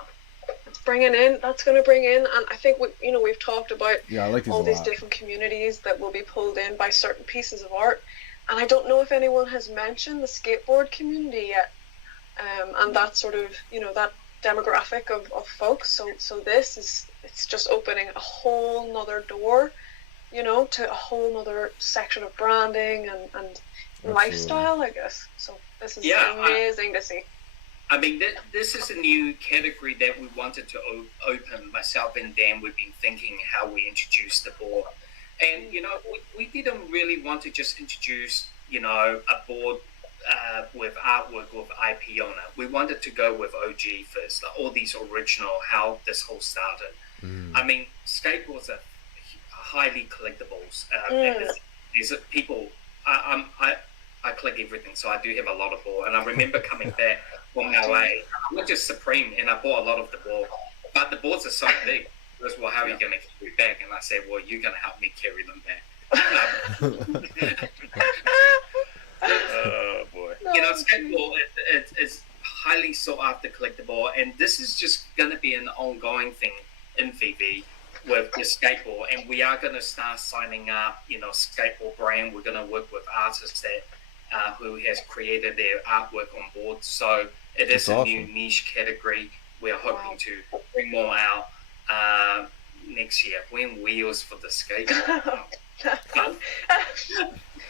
That's going to bring in, and I think we've talked about Yeah, I like these all a these lot. different communities that will be pulled in by certain pieces of art. And I don't know if anyone has mentioned the skateboard community yet, and that sort of that demographic of folks. So it's just opening a whole nother door, to a whole nother section of branding and lifestyle, I guess. So this is amazing to see. I mean, this is a new category that we wanted to open. Myself and Dan, we've been thinking how we introduce the board. And, we didn't really want to just introduce, a board with artwork with IP on it. We wanted to go with OG first, like all these original, how this whole started. I mean, skateboards are highly collectibles. There's people, I collect everything, so I do have a lot of board. And I remember coming back from LA, I went to Supreme and I bought a lot of the board. But the boards are so big. He goes, well, how are you going to carry back? And I said, well, you're going to help me carry them back. Oh boy. Skateboard is highly sought after collectible, and this is just going to be an ongoing thing in VeVe with the skateboard. And we are going to start signing up, skateboard brand. We're going to work with artists that who has created their artwork on board. So it is a new niche category. We are hoping to bring more out next year. When wheels for the skateboard.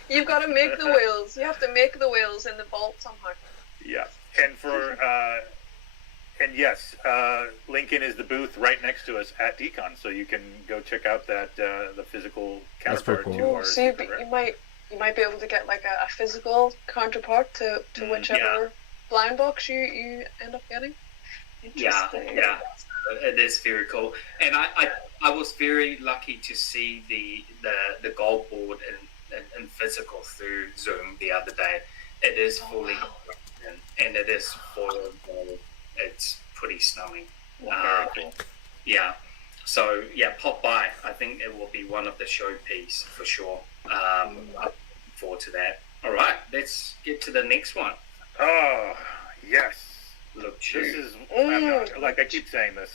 You've got to make the wheels. You have to make the wheels in the vault somehow. Yeah, and yes, Lincoln is the booth right next to us at Decon, so you can go check out that the physical counterpart cool. to our. So you might be able to get like a physical counterpart to whichever blind box you end up getting. Interesting. Yeah, it is very cool. And I was very lucky to see the gold board in physical through Zoom the other day. It is fully and it is foilable. It's pretty stunning. Very cool. Yeah. So yeah, pop by. I think it will be one of the showpiece for sure. I'm looking forward to that. All right, let's get to the next one. Oh yes, Luke This Chu. is, I'm not, like I keep saying this,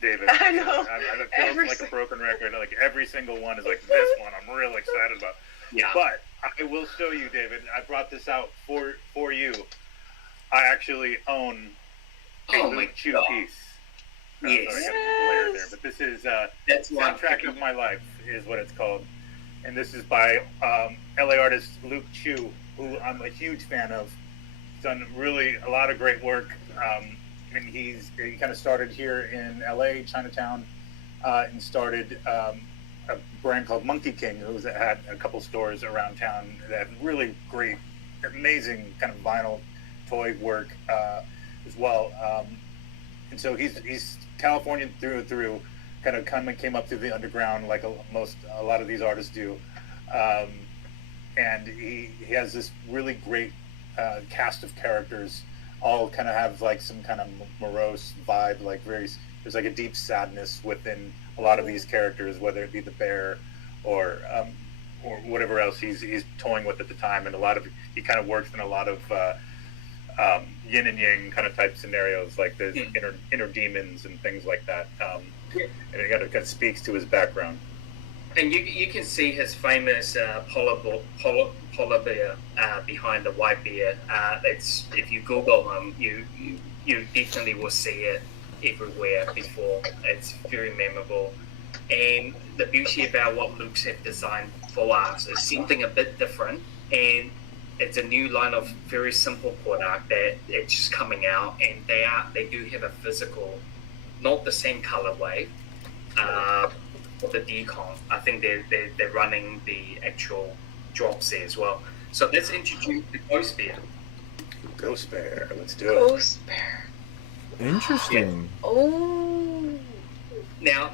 David. I know. I feel like a broken record. Like every single one is like, this one I'm real excited about. Yeah. But I will show you, David. I brought this out for you. I actually own a Oh my Luke Chu God. piece. Yes. Sorry, I got a glare there, but this is That's one Soundtrack of My Life is what it's called. And this is by LA artist Luke Chu, who I'm a huge fan of. He's done really a lot of great work. And he kind of started here in LA, Chinatown, and started a brand called Monkey King, who's had a couple stores around town that have really great, amazing kind of vinyl toy work as well. And so he's Californian through and through, kind of came up through the underground like a lot of these artists do. And he has this really great cast of characters, all kind of have like some kind of morose vibe, like there's like a deep sadness within a lot of these characters, whether it be the bear or whatever else he's toying with at the time. And he kind of works in a lot of yin and yang kind of type scenarios, like the inner demons and things like that. And it kind of speaks to his background. And you can see his famous polar bear behind the white bear. It's, if you Google him, you definitely will see it everywhere before. It's very memorable. And the beauty about what Luke's have designed for us is something a bit different, and it's a new line of very simple product that it's just coming out, and they do have a physical, not the same colorway. For the Dcon, I think they're running the actual drops there as well. So let's introduce the Ghost Bear. Ghost Bear, let's do it. Ghost Bear. Interesting. Oh. Now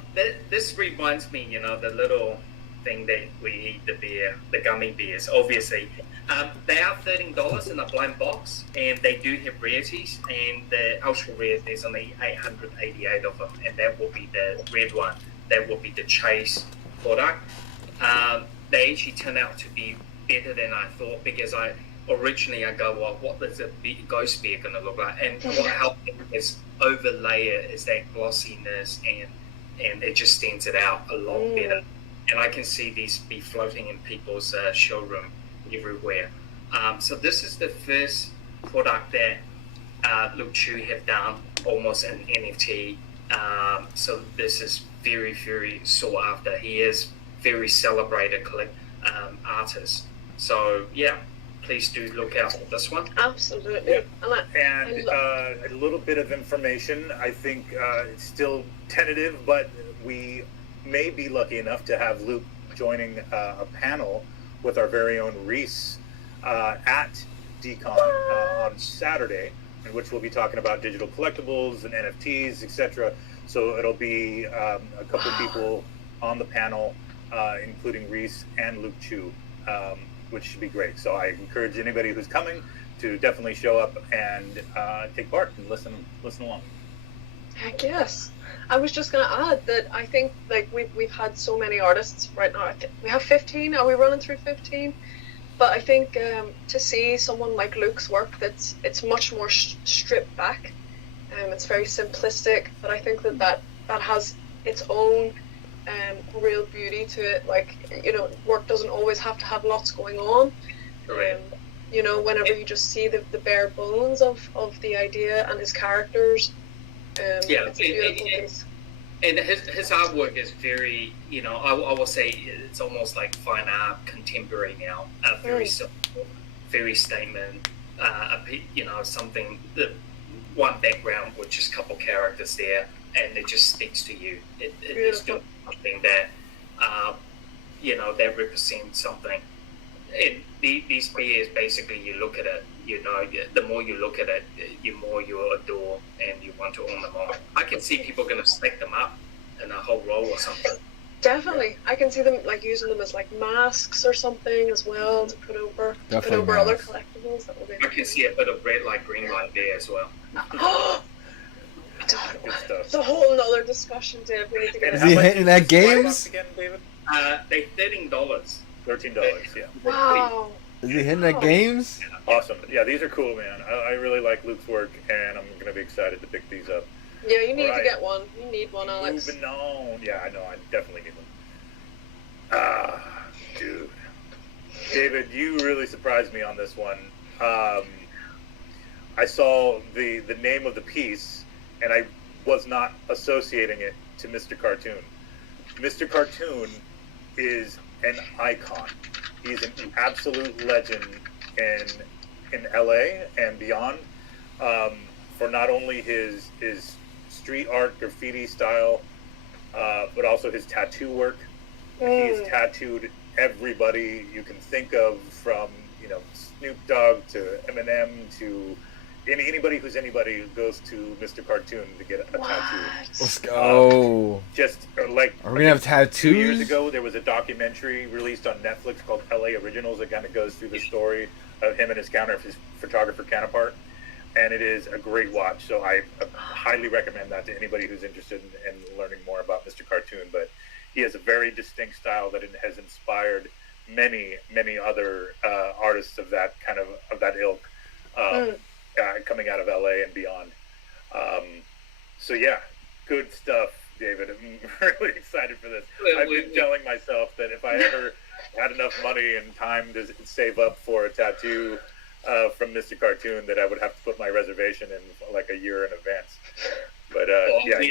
this reminds me, the little thing that we eat, the gummy bears. Obviously, they are $13 in a blind box, and they do have rarities. And the ultra rare, there's only 888 of them, and that will be the red one. That will be the Chase product. They actually turn out to be better than I thought, because originally I go, well, what is a Ghost Bear going to look like? And what helped them is overlay it is that glossiness, and it just stands it out a lot better. And I can see these be floating in people's showroom everywhere. So this is the first product that Luke Chu have done almost an NFT. So this is very, very sought after. He is very celebrated artist. So yeah, please do look out for this one. Absolutely. Yeah. And A little bit of information. I think it's still tentative, but we may be lucky enough to have Luke joining a panel with our very own Reese at Decon on Saturday, in which we'll be talking about digital collectibles and NFTs, etc. So it'll be a couple people on the panel, including Reese and Luke Chu, which should be great. So I encourage anybody who's coming to definitely show up and take part and listen along. heck yes. I was just going to add that I think like we've had so many artists right now. We have 15. Are we running through 15? But I think to see someone like Luke's work, it's much more stripped back. It's very simplistic, but I think that has its own real beauty to it. Like, work doesn't always have to have lots going on. Right. Whenever you just see the bare bones of the idea and his characters, it's a beautiful piece. And his artwork is very, I will say it's almost like fine art, contemporary now. Very simple, very statement. Something that one background with just a couple characters there, and it just speaks to you. It is doing something that, that represents something. And these beers, basically, you look at it, the more you look at it, the more you adore and you want to own them all. I can see people going to stack them up in a whole row or something. Definitely. I can see them like using them as like masks or something as well to put over Definitely other masks. collectibles. That will be I can see a bit of red light, green light there as well. It's a whole nother discussion, Dave. We need to get Is he hitting at games? Again, David? They're $13. $13, yeah. Wow. Is he hitting at games? Awesome. Yeah, these are cool, man. I really like Luke's work, and I'm going to be excited to pick these up. Yeah, you need All to right. get one. You need one, Alex. Moving on. Yeah, I know. I definitely need one. Ah, dude. David, you really surprised me on this one. I saw the name of the piece, and I was not associating it to Mr. Cartoon. Mr. Cartoon is an icon. He's an absolute legend in LA and beyond, for not only his street art graffiti style, but also his tattoo work. He's tattooed everybody you can think of, from Snoop Dogg to Eminem to anybody who's anybody who goes to Mr. Cartoon to get a tattoo. Let's go. Just like, Are we gonna have tattoos? 2 years ago, there was a documentary released on Netflix called LA Originals that kind of goes through the story of him and his photographer counterpart, and it is a great watch. So I highly recommend that to anybody who's interested in learning more about Mr. Cartoon. But he has a very distinct style that has inspired many other artists of that ilk, coming out of LA and beyond. So yeah, good stuff, David. I'm really excited for this. I've been telling myself that if I ever had enough money and time to save up for a tattoo from Mr. Cartoon, that I would have to put my reservation in like a year in advance. But yeah,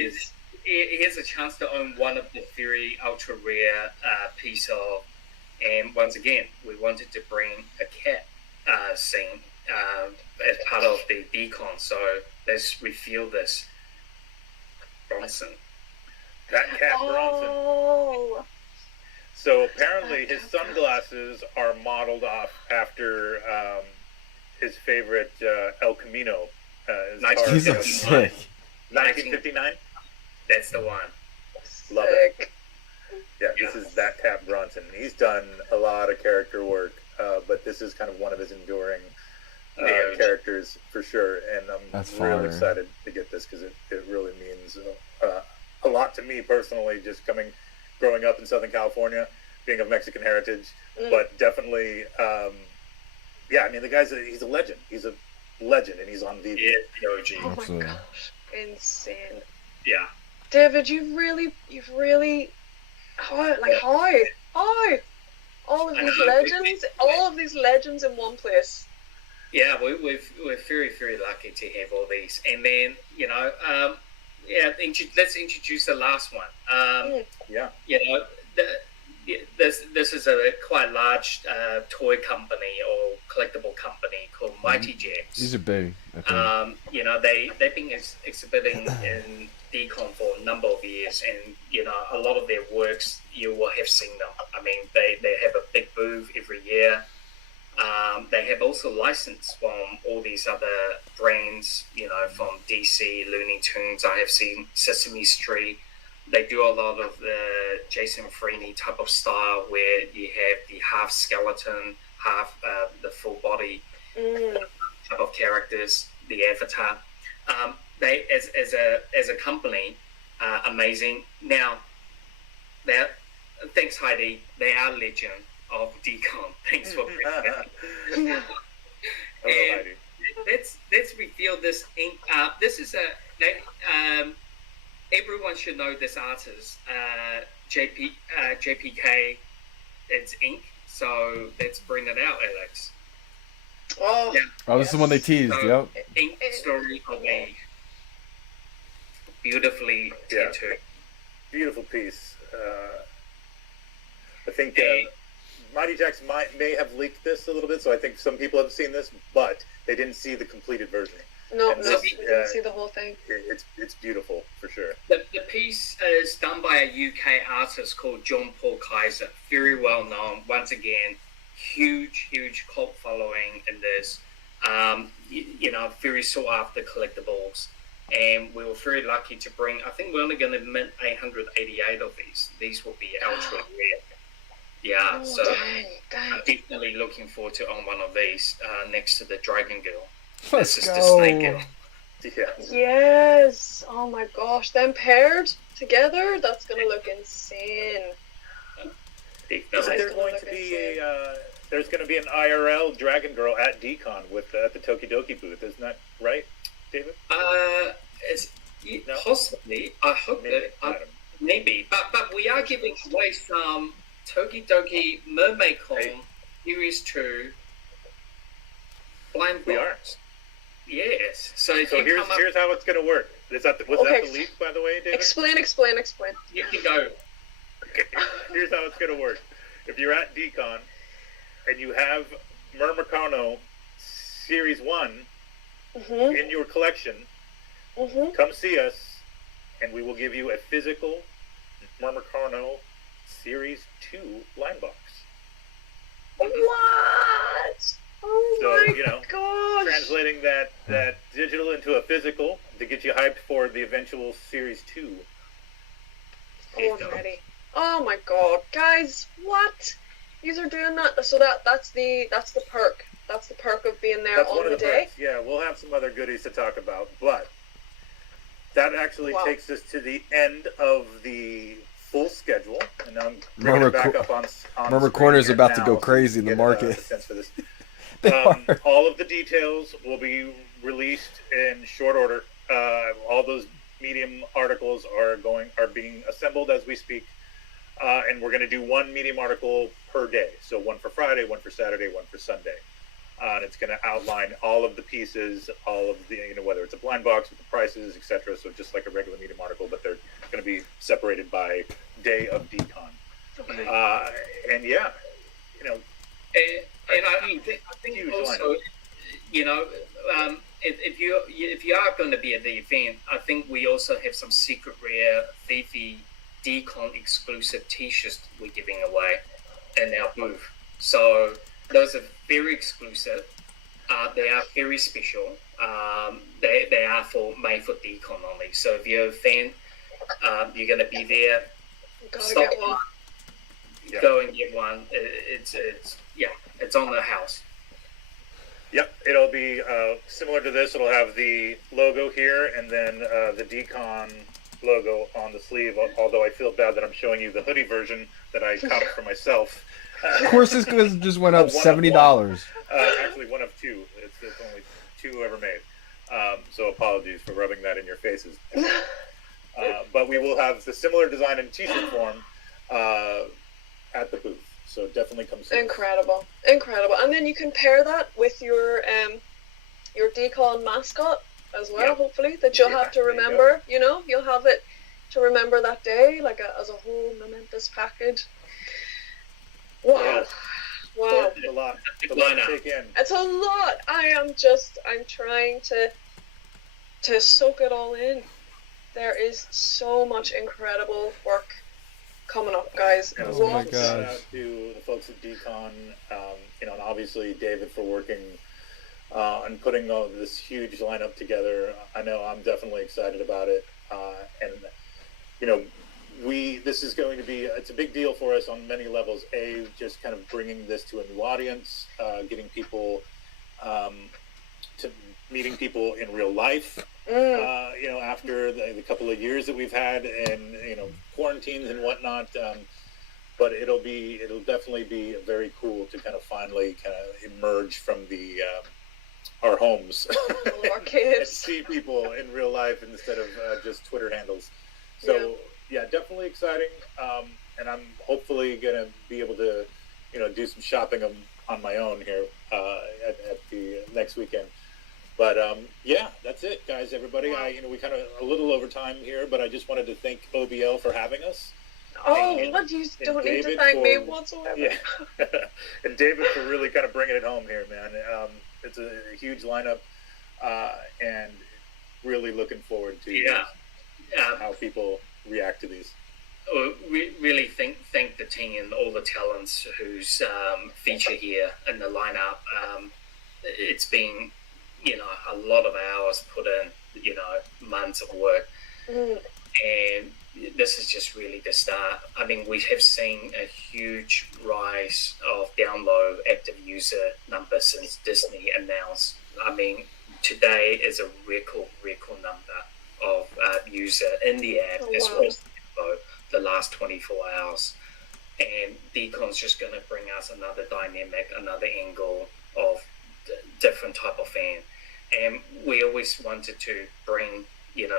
here's a chance to own one of the very ultra rare piece of, and once again, we wanted to bring a cat scene as part of the Decon. So let's reveal this. Bronson. That cat Bronson. Oh. So apparently his sunglasses are modeled off after his favorite El Camino. These are sick. 1959? That's the one. Love it. Yeah, this is that Cat Bronson. He's done a lot of character work, but this is kind of one of his enduring characters for sure. And I'm really excited to get this because it really means a lot to me personally, just growing up in Southern California, being of Mexican heritage, but definitely, yeah, I mean, he's a legend. He's a legend, and he's on VeVe. Yeah, Oh Absolutely. my gosh, insane. Yeah. David, you've really, how? All of these legends in one place. Yeah, we're very, very lucky to have all these. And then, let's introduce the last one. Yeah. This is a quite large toy company or collectible company called Mighty Jacks. These are big. I think. They've been exhibiting in Decon for a number of years, and a lot of their works you will have seen them. I mean, they have a big booth every year. They have also licensed from all these other brands, from DC, Looney Tunes. I have seen Sesame Street. They do a lot of the Jason Freeney type of style, where you have the half skeleton, half the full body type of characters, the avatar. They, as a company, amazing. Now, thanks Heidi. They are legend of Decon. Thanks for bringing that. And let's reveal this ink. This is everyone should know this artist, JPK. It's ink. So let's bring it out, Alex. Oh, yeah. Oh, this is the one they teased. So, Yep. Ink story of a beautifully tattooed. Beautiful piece. I think Mighty Jacks may have leaked this a little bit, so I think some people have seen this, but they didn't see the completed version. No, This, you didn't see the whole thing. It's beautiful for sure. The piece is done by a UK artist called Paul Kaiser, very well known. Once again, huge cult following in this. Very sought after collectibles, and we were very lucky to bring. I think we're only going to mint 888 of these. These will be ultra rare. Yeah, so dang. I'm definitely looking forward to own one of these next to the Dragon Girl. Let's This is go. the Snake Girl. Yeah. Yes. Oh my gosh. Them paired together, that's gonna look insane. Isn't Definitely. there going to be there's going to be an IRL Dragon Girl at Dcon at the Tokidoki booth. Isn't that right, David? It's No? possibly. I hope Maybe. that maybe, but we are giving away some Tokidoki Mermaid Con Hey. Series 2 blind We are. box. Yes. So if So you come up, here's how it's going to work. Was that the leak, by the way, David? Explain. you can go. Here's how it's going to work. If you're at Decon and you have Mermercano Series 1 Mhm. in your collection, Mhm. come see us and we will give you a physical Mermercano Series 2 line box. What? Oh So, my you know, gosh! Translating that digital into a physical to get you hyped for the eventual Series 2. Oh, I'm ready. Oh my god, guys, what? These are doing that. So that's the perk. That's the perk of being there That's on one of the the day. perks. Yeah, we'll have some other goodies to talk about, but that actually Wow. takes us to the end of the full schedule. And I'm bringing it back up on Murmur screen Corner's here about to now go so crazy you in the can market. get a sense for this. They are. All of the details will be released in short order. All those Medium articles are being assembled as we speak, and we're going to do one Medium article per day. So one for Friday, one for Saturday, one for Sunday. And it's going to outline all of the pieces, all of the, whether it's a blind box with the prices, etc. So just like a regular Medium article, but they're going to be separated by day of Decon. Okay. And yeah, And I think huge also, lineup. if you are going to be at the event, I think we also have some secret rare VeVe Decon exclusive T-shirts we're giving away in our booth. So those are very exclusive. They are very special. They are made for Decon only. So if you're a fan, you're going to be there. Gotta Stop get one. Yeah. Go and get one. It's on the house. Yep, it'll be similar to this. It'll have the logo here and then the Decon logo on the sleeve, although I feel bad that I'm showing you the hoodie version that I copped for myself. Of course, this just went up $70. Actually, one of two. It's only two ever made. So apologies for rubbing that in your faces. But we will have the similar design in t-shirt form at the booth. So definitely come see us. Incredible. And then you can pair that with your Decon mascot as well. Yeah. Hopefully that you'll have to there you go. remember. You'll have it to remember that day, like as a whole momentous package. Wow. Yeah. Wow. It's a lot. It's a Why lot not? to take in. It's a lot. I'm trying to soak it all in. There is so much incredible work coming up, guys. And Oh my What? God. Shout out to the folks at Decon, and obviously David for working and putting all this huge lineup together. I know I'm definitely excited about it, and this is going to be, it's a big deal for us on many levels. Just kind of bringing this to a new audience, getting people to meeting people in real life. After the couple of years that we've had and quarantines and whatnot, but it'll definitely be very cool to kind of finally kind of emerge from our homes All our and kids. see people in real life instead of just Twitter handles. So yeah, definitely exciting, and I'm hopefully gonna be able to do some shopping on my own here at the next weekend. But yeah, that's it, guys. Everybody, Wow. we kind of a little over time here, but I just wanted to thank OBL for having us. Oh, And- but you and don't need to David thank me for- whatsoever. Yeah, and David for really kind of bringing it home here, man. It's a huge lineup, and really looking forward to how people react to these. We really thank the team and all the talents who's featured here in the lineup. It's been a lot of hours put in, months of work, and this is just really the start. I mean, we have seen a huge rise of download active user numbers since Disney announced. I mean, today is a record number of user in the app, Oh, as wow. well as the last 24 hours. and Decon's just going to bring us another dynamic, another angle of different type of fan. And we always wanted to bring,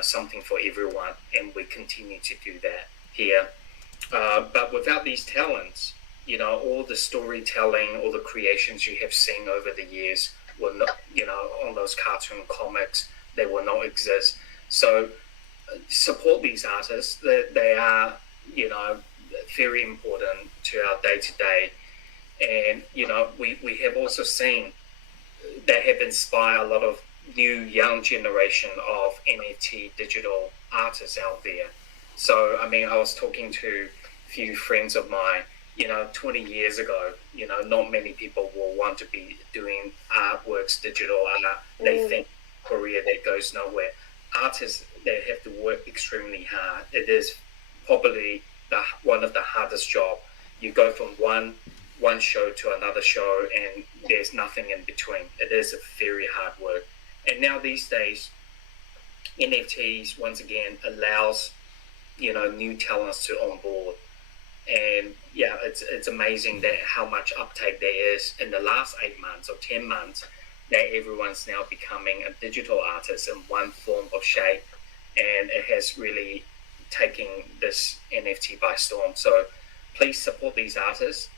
something for everyone, and we continue to do that here. But without these talents, all the storytelling, all the creations you have seen over the years will not, on those cartoon comics, they will not exist. So support these artists. They are, very important to our day-to-day. And, we have also seen that have inspired a lot of new young generation of NFT digital artists out there. So, I mean, I was talking to a few friends of mine, 20 years ago, not many people will want to be doing artworks, digital art. They think career that goes nowhere. Artists, they have to work extremely hard. It is probably one of the hardest job. You go from one show to another show, and there's nothing in between. It is a very hard work. And now these days, NFTs once again allows new talents to onboard. And yeah, it's amazing that how much uptake there is in the last 8 months or 10 months, that everyone's now becoming a digital artist in one form of shape, and it has really taken this NFT by storm. So please support these artists.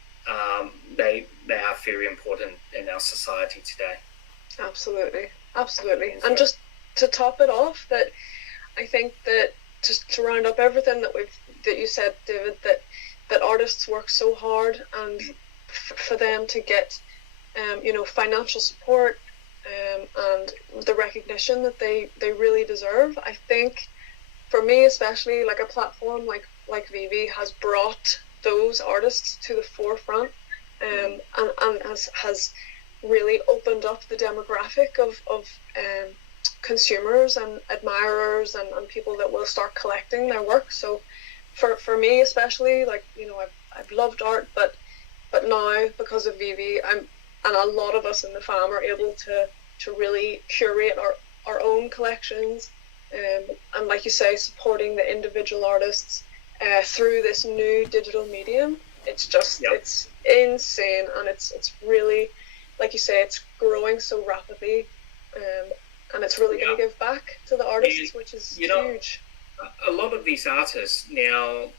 They are very important in our society today. Absolutely. And just to top it off, that I think that just to round up everything that you said, David, that artists work so hard, and for them to get financial support and the recognition that they really deserve. I think for me especially, like a platform like VeVe has brought those artists to the forefront, and has really opened up the demographic of consumers and admirers and people that will start collecting their work. So for me especially, I've loved art, but now because of VeVe, and a lot of us in the fam are able to really curate our own collections, and like you say, supporting the individual artists through this new digital medium. It's just it's insane, and it's really, like you say, it's growing so rapidly, and it's really going to give back to the artists, which is huge. A lot of these artists now,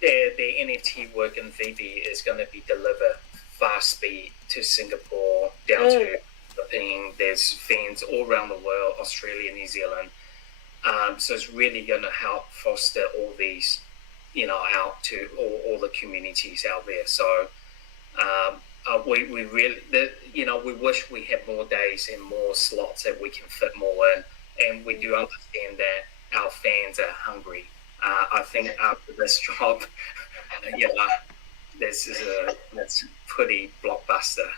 their NFT work in VeVe is going to be delivered fast speed to Singapore, down to Philippines. There's fans all around the world, Australia, New Zealand. So it's really going to help foster all these, out to all the communities out there. So we really, we wish we had more days and more slots that we can fit more in, and we do understand that our fans are hungry. I think after this job, that's pretty blockbuster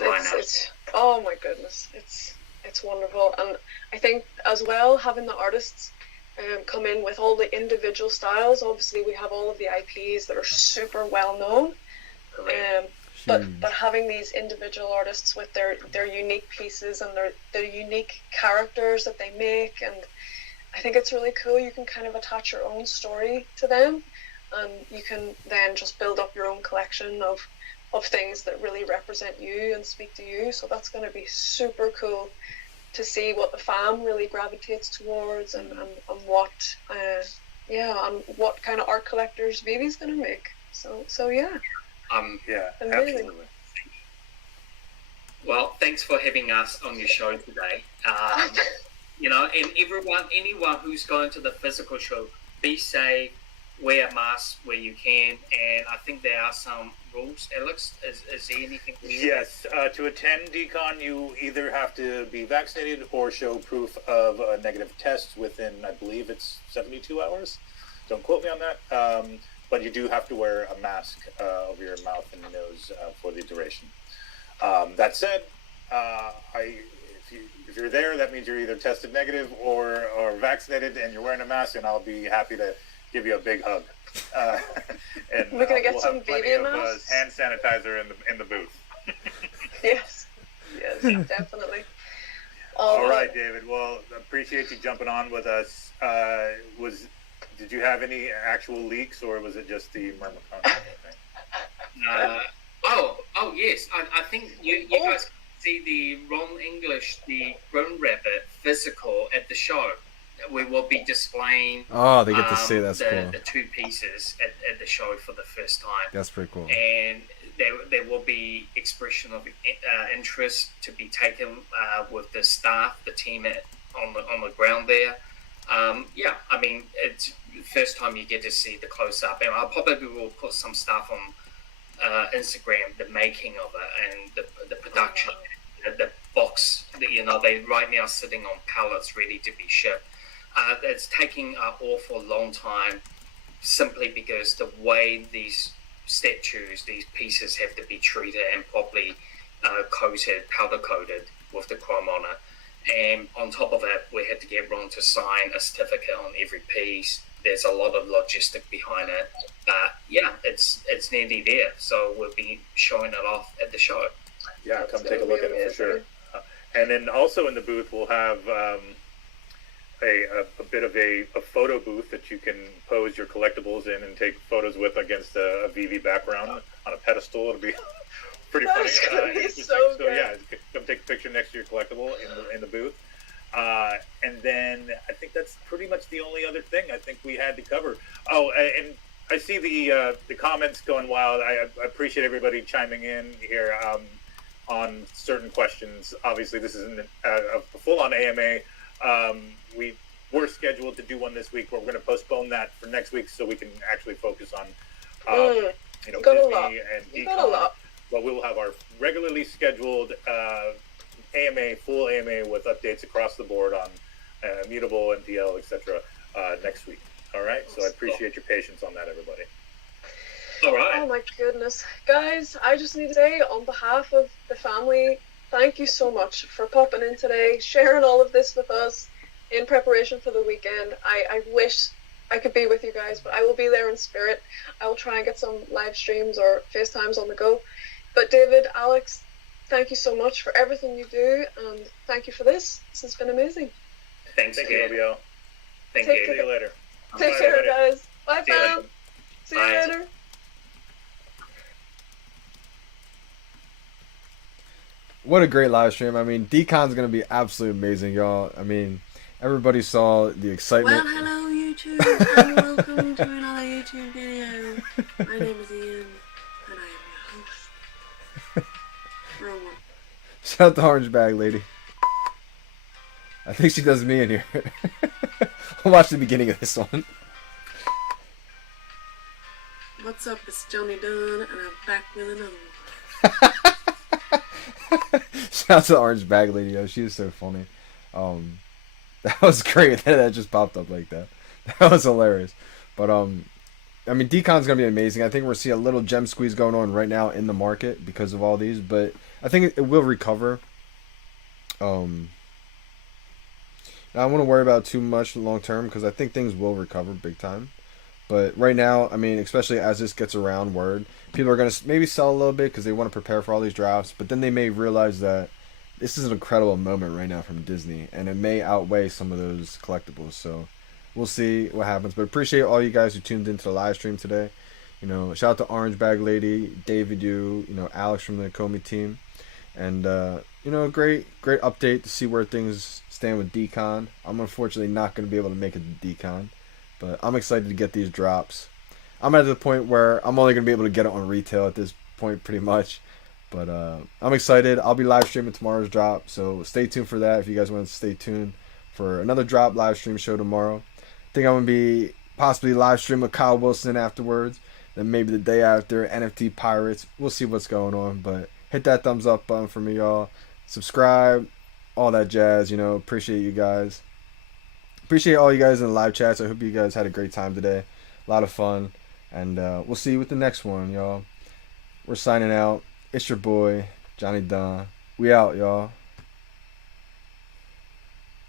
lineup. Oh my goodness, it's wonderful. And I think as well, having the artists come in with all the individual styles. Obviously we have all of the IPs that are super well known, but having these individual artists with their unique pieces and their unique characters that they make, and I think it's really cool. You can kind of attach your own story to them, and you can then just build up your own collection of things that really represent you and speak to you. So that's going to be super cool to see what the fam really gravitates towards, and what and what kind of art collectors VeVe's going to make. So yeah. Absolutely. Well, thanks for having us on your show today. And anyone who's going to the physical show, be safe, wear a mask where you can, and I think there are some rules. Alex, is there anything? Yes, to attend Decon, you either have to be vaccinated or show proof of a negative test within, I believe it's 72 hours. Don't quote me on that. But you do have to wear a mask over your mouth and nose for the duration. That said, if you're there, that means you're either tested negative or vaccinated, and you're wearing a mask, and I'll be happy to give you a big hug. And we're gonna get we'll some have plenty VeVe of masks. hand sanitizer in the booth. Yes, definitely. All right, David. Well, appreciate you jumping on with us. Did you have any actual leaks, or was it just the Myrmicon thing? Oh yes. I think you guys can see the Ron English, the Grown Rabbit physical at the show. We will be displaying. Oh, they get to see. That's cool. The two pieces at the show for the first time. That's pretty cool. And there will be expression of interest to be taken with the staff, the team on the ground there. Yeah, I mean, it's the first time you get to see the close up, and I'll probably will put some stuff on Instagram, the making of it and the production, the box. They're right now sitting on pallets ready to be shipped. It's taking an awful long time, simply because the way these statues, these pieces have to be treated and properly coated, powder coated with the chrome on it. And on top of it, we had to get Ron to sign a certificate on every piece. There's a lot of logistic behind it, but yeah, it's nearly there. So we'll be showing it off at the show. Yeah, come take a look at it for sure. And then also in the booth, we'll have a bit of a photo booth that you can pose your collectibles in and take photos with against a VeVe background on a pedestal. It'll be pretty funny. So yeah, come take a picture next to your collectible in the booth. And then I think that's pretty much the only other thing I think we had to cover. Oh, and I see the comments going wild. I appreciate everybody chiming in here on certain questions. Obviously, this isn't a full-on AMA. We were scheduled to do one this week, but we're going to postpone that for next week so we can actually focus on Disney and Decon. But we will have our regularly scheduled AMA, full AMA with updates across the board on Immutable, NPL, etc. Next week. All right. So I appreciate your patience on that, everybody. All right. Oh my goodness, guys! I just need to say, on behalf of the family, thank you so much for popping in today, sharing all of this with us in preparation for the weekend. I wish I could be with you guys, but I will be there in spirit. I will try and get some live streams or FaceTimes on the go. But David, Alex, thank you so much for everything you do, and thank you for this. This has been amazing. Thank you, OBL. Thank you. See you later. Take Bye, care, everybody. guys. Bye, See you fam. later. See you Bye. later. What a great live stream. I mean, Decon's going to be absolutely amazing, y'all. I mean, everybody saw the excitement. Well, hello YouTube, and welcome to another YouTube video. My name is Ian, and I am your host. Wrong one. Shout out the orange bag lady. I think she does me in here. I'll watch the beginning of this one. What's up, it's Johnny Dunn, and I'm back with another one. Shout out to the orange bag lady, yo. She was so funny. That was great that just popped up like that. That was hilarious. But I mean, Decon's gonna be amazing. I think we're seeing a little gem squeeze going on right now in the market because of all these, but I think it will recover. I don't want to worry about too much long term because I think things will recover big time. But right now, I mean, especially as this gets around word, people are going to maybe sell a little bit because they want to prepare for all these drafts. But then they may realize that this is an incredible moment right now from Disney, and it may outweigh some of those collectibles. So we'll see what happens. But appreciate all you guys who tuned into the live stream today. You know, shout out to Orange Bag Lady, David, you know, Alex from the Ecomi team, and you know, great update to see where things stand with Decon. I'm unfortunately not going to be able to make it to Decon. But I'm excited to get these drops. I'm at the point where I'm only going to be able to get it on retail at this point pretty much. But I'm excited. I'll be live streaming tomorrow's drop. So stay tuned for that if you guys want to stay tuned for another drop live stream show tomorrow. I think I'm going to be possibly live stream with Kyle Wilson afterwards. Then maybe the day after, NFT Pirates. We'll see what's going on. But hit that thumbs up button for me, y'all. Subscribe. All that jazz, you know. Appreciate you guys. Appreciate all you guys in the live chats. I hope you guys had a great time today. A lot of fun. And we'll see you with the next one, y'all. We're signing out. It's your boy, Johnny Dunn. We out, y'all.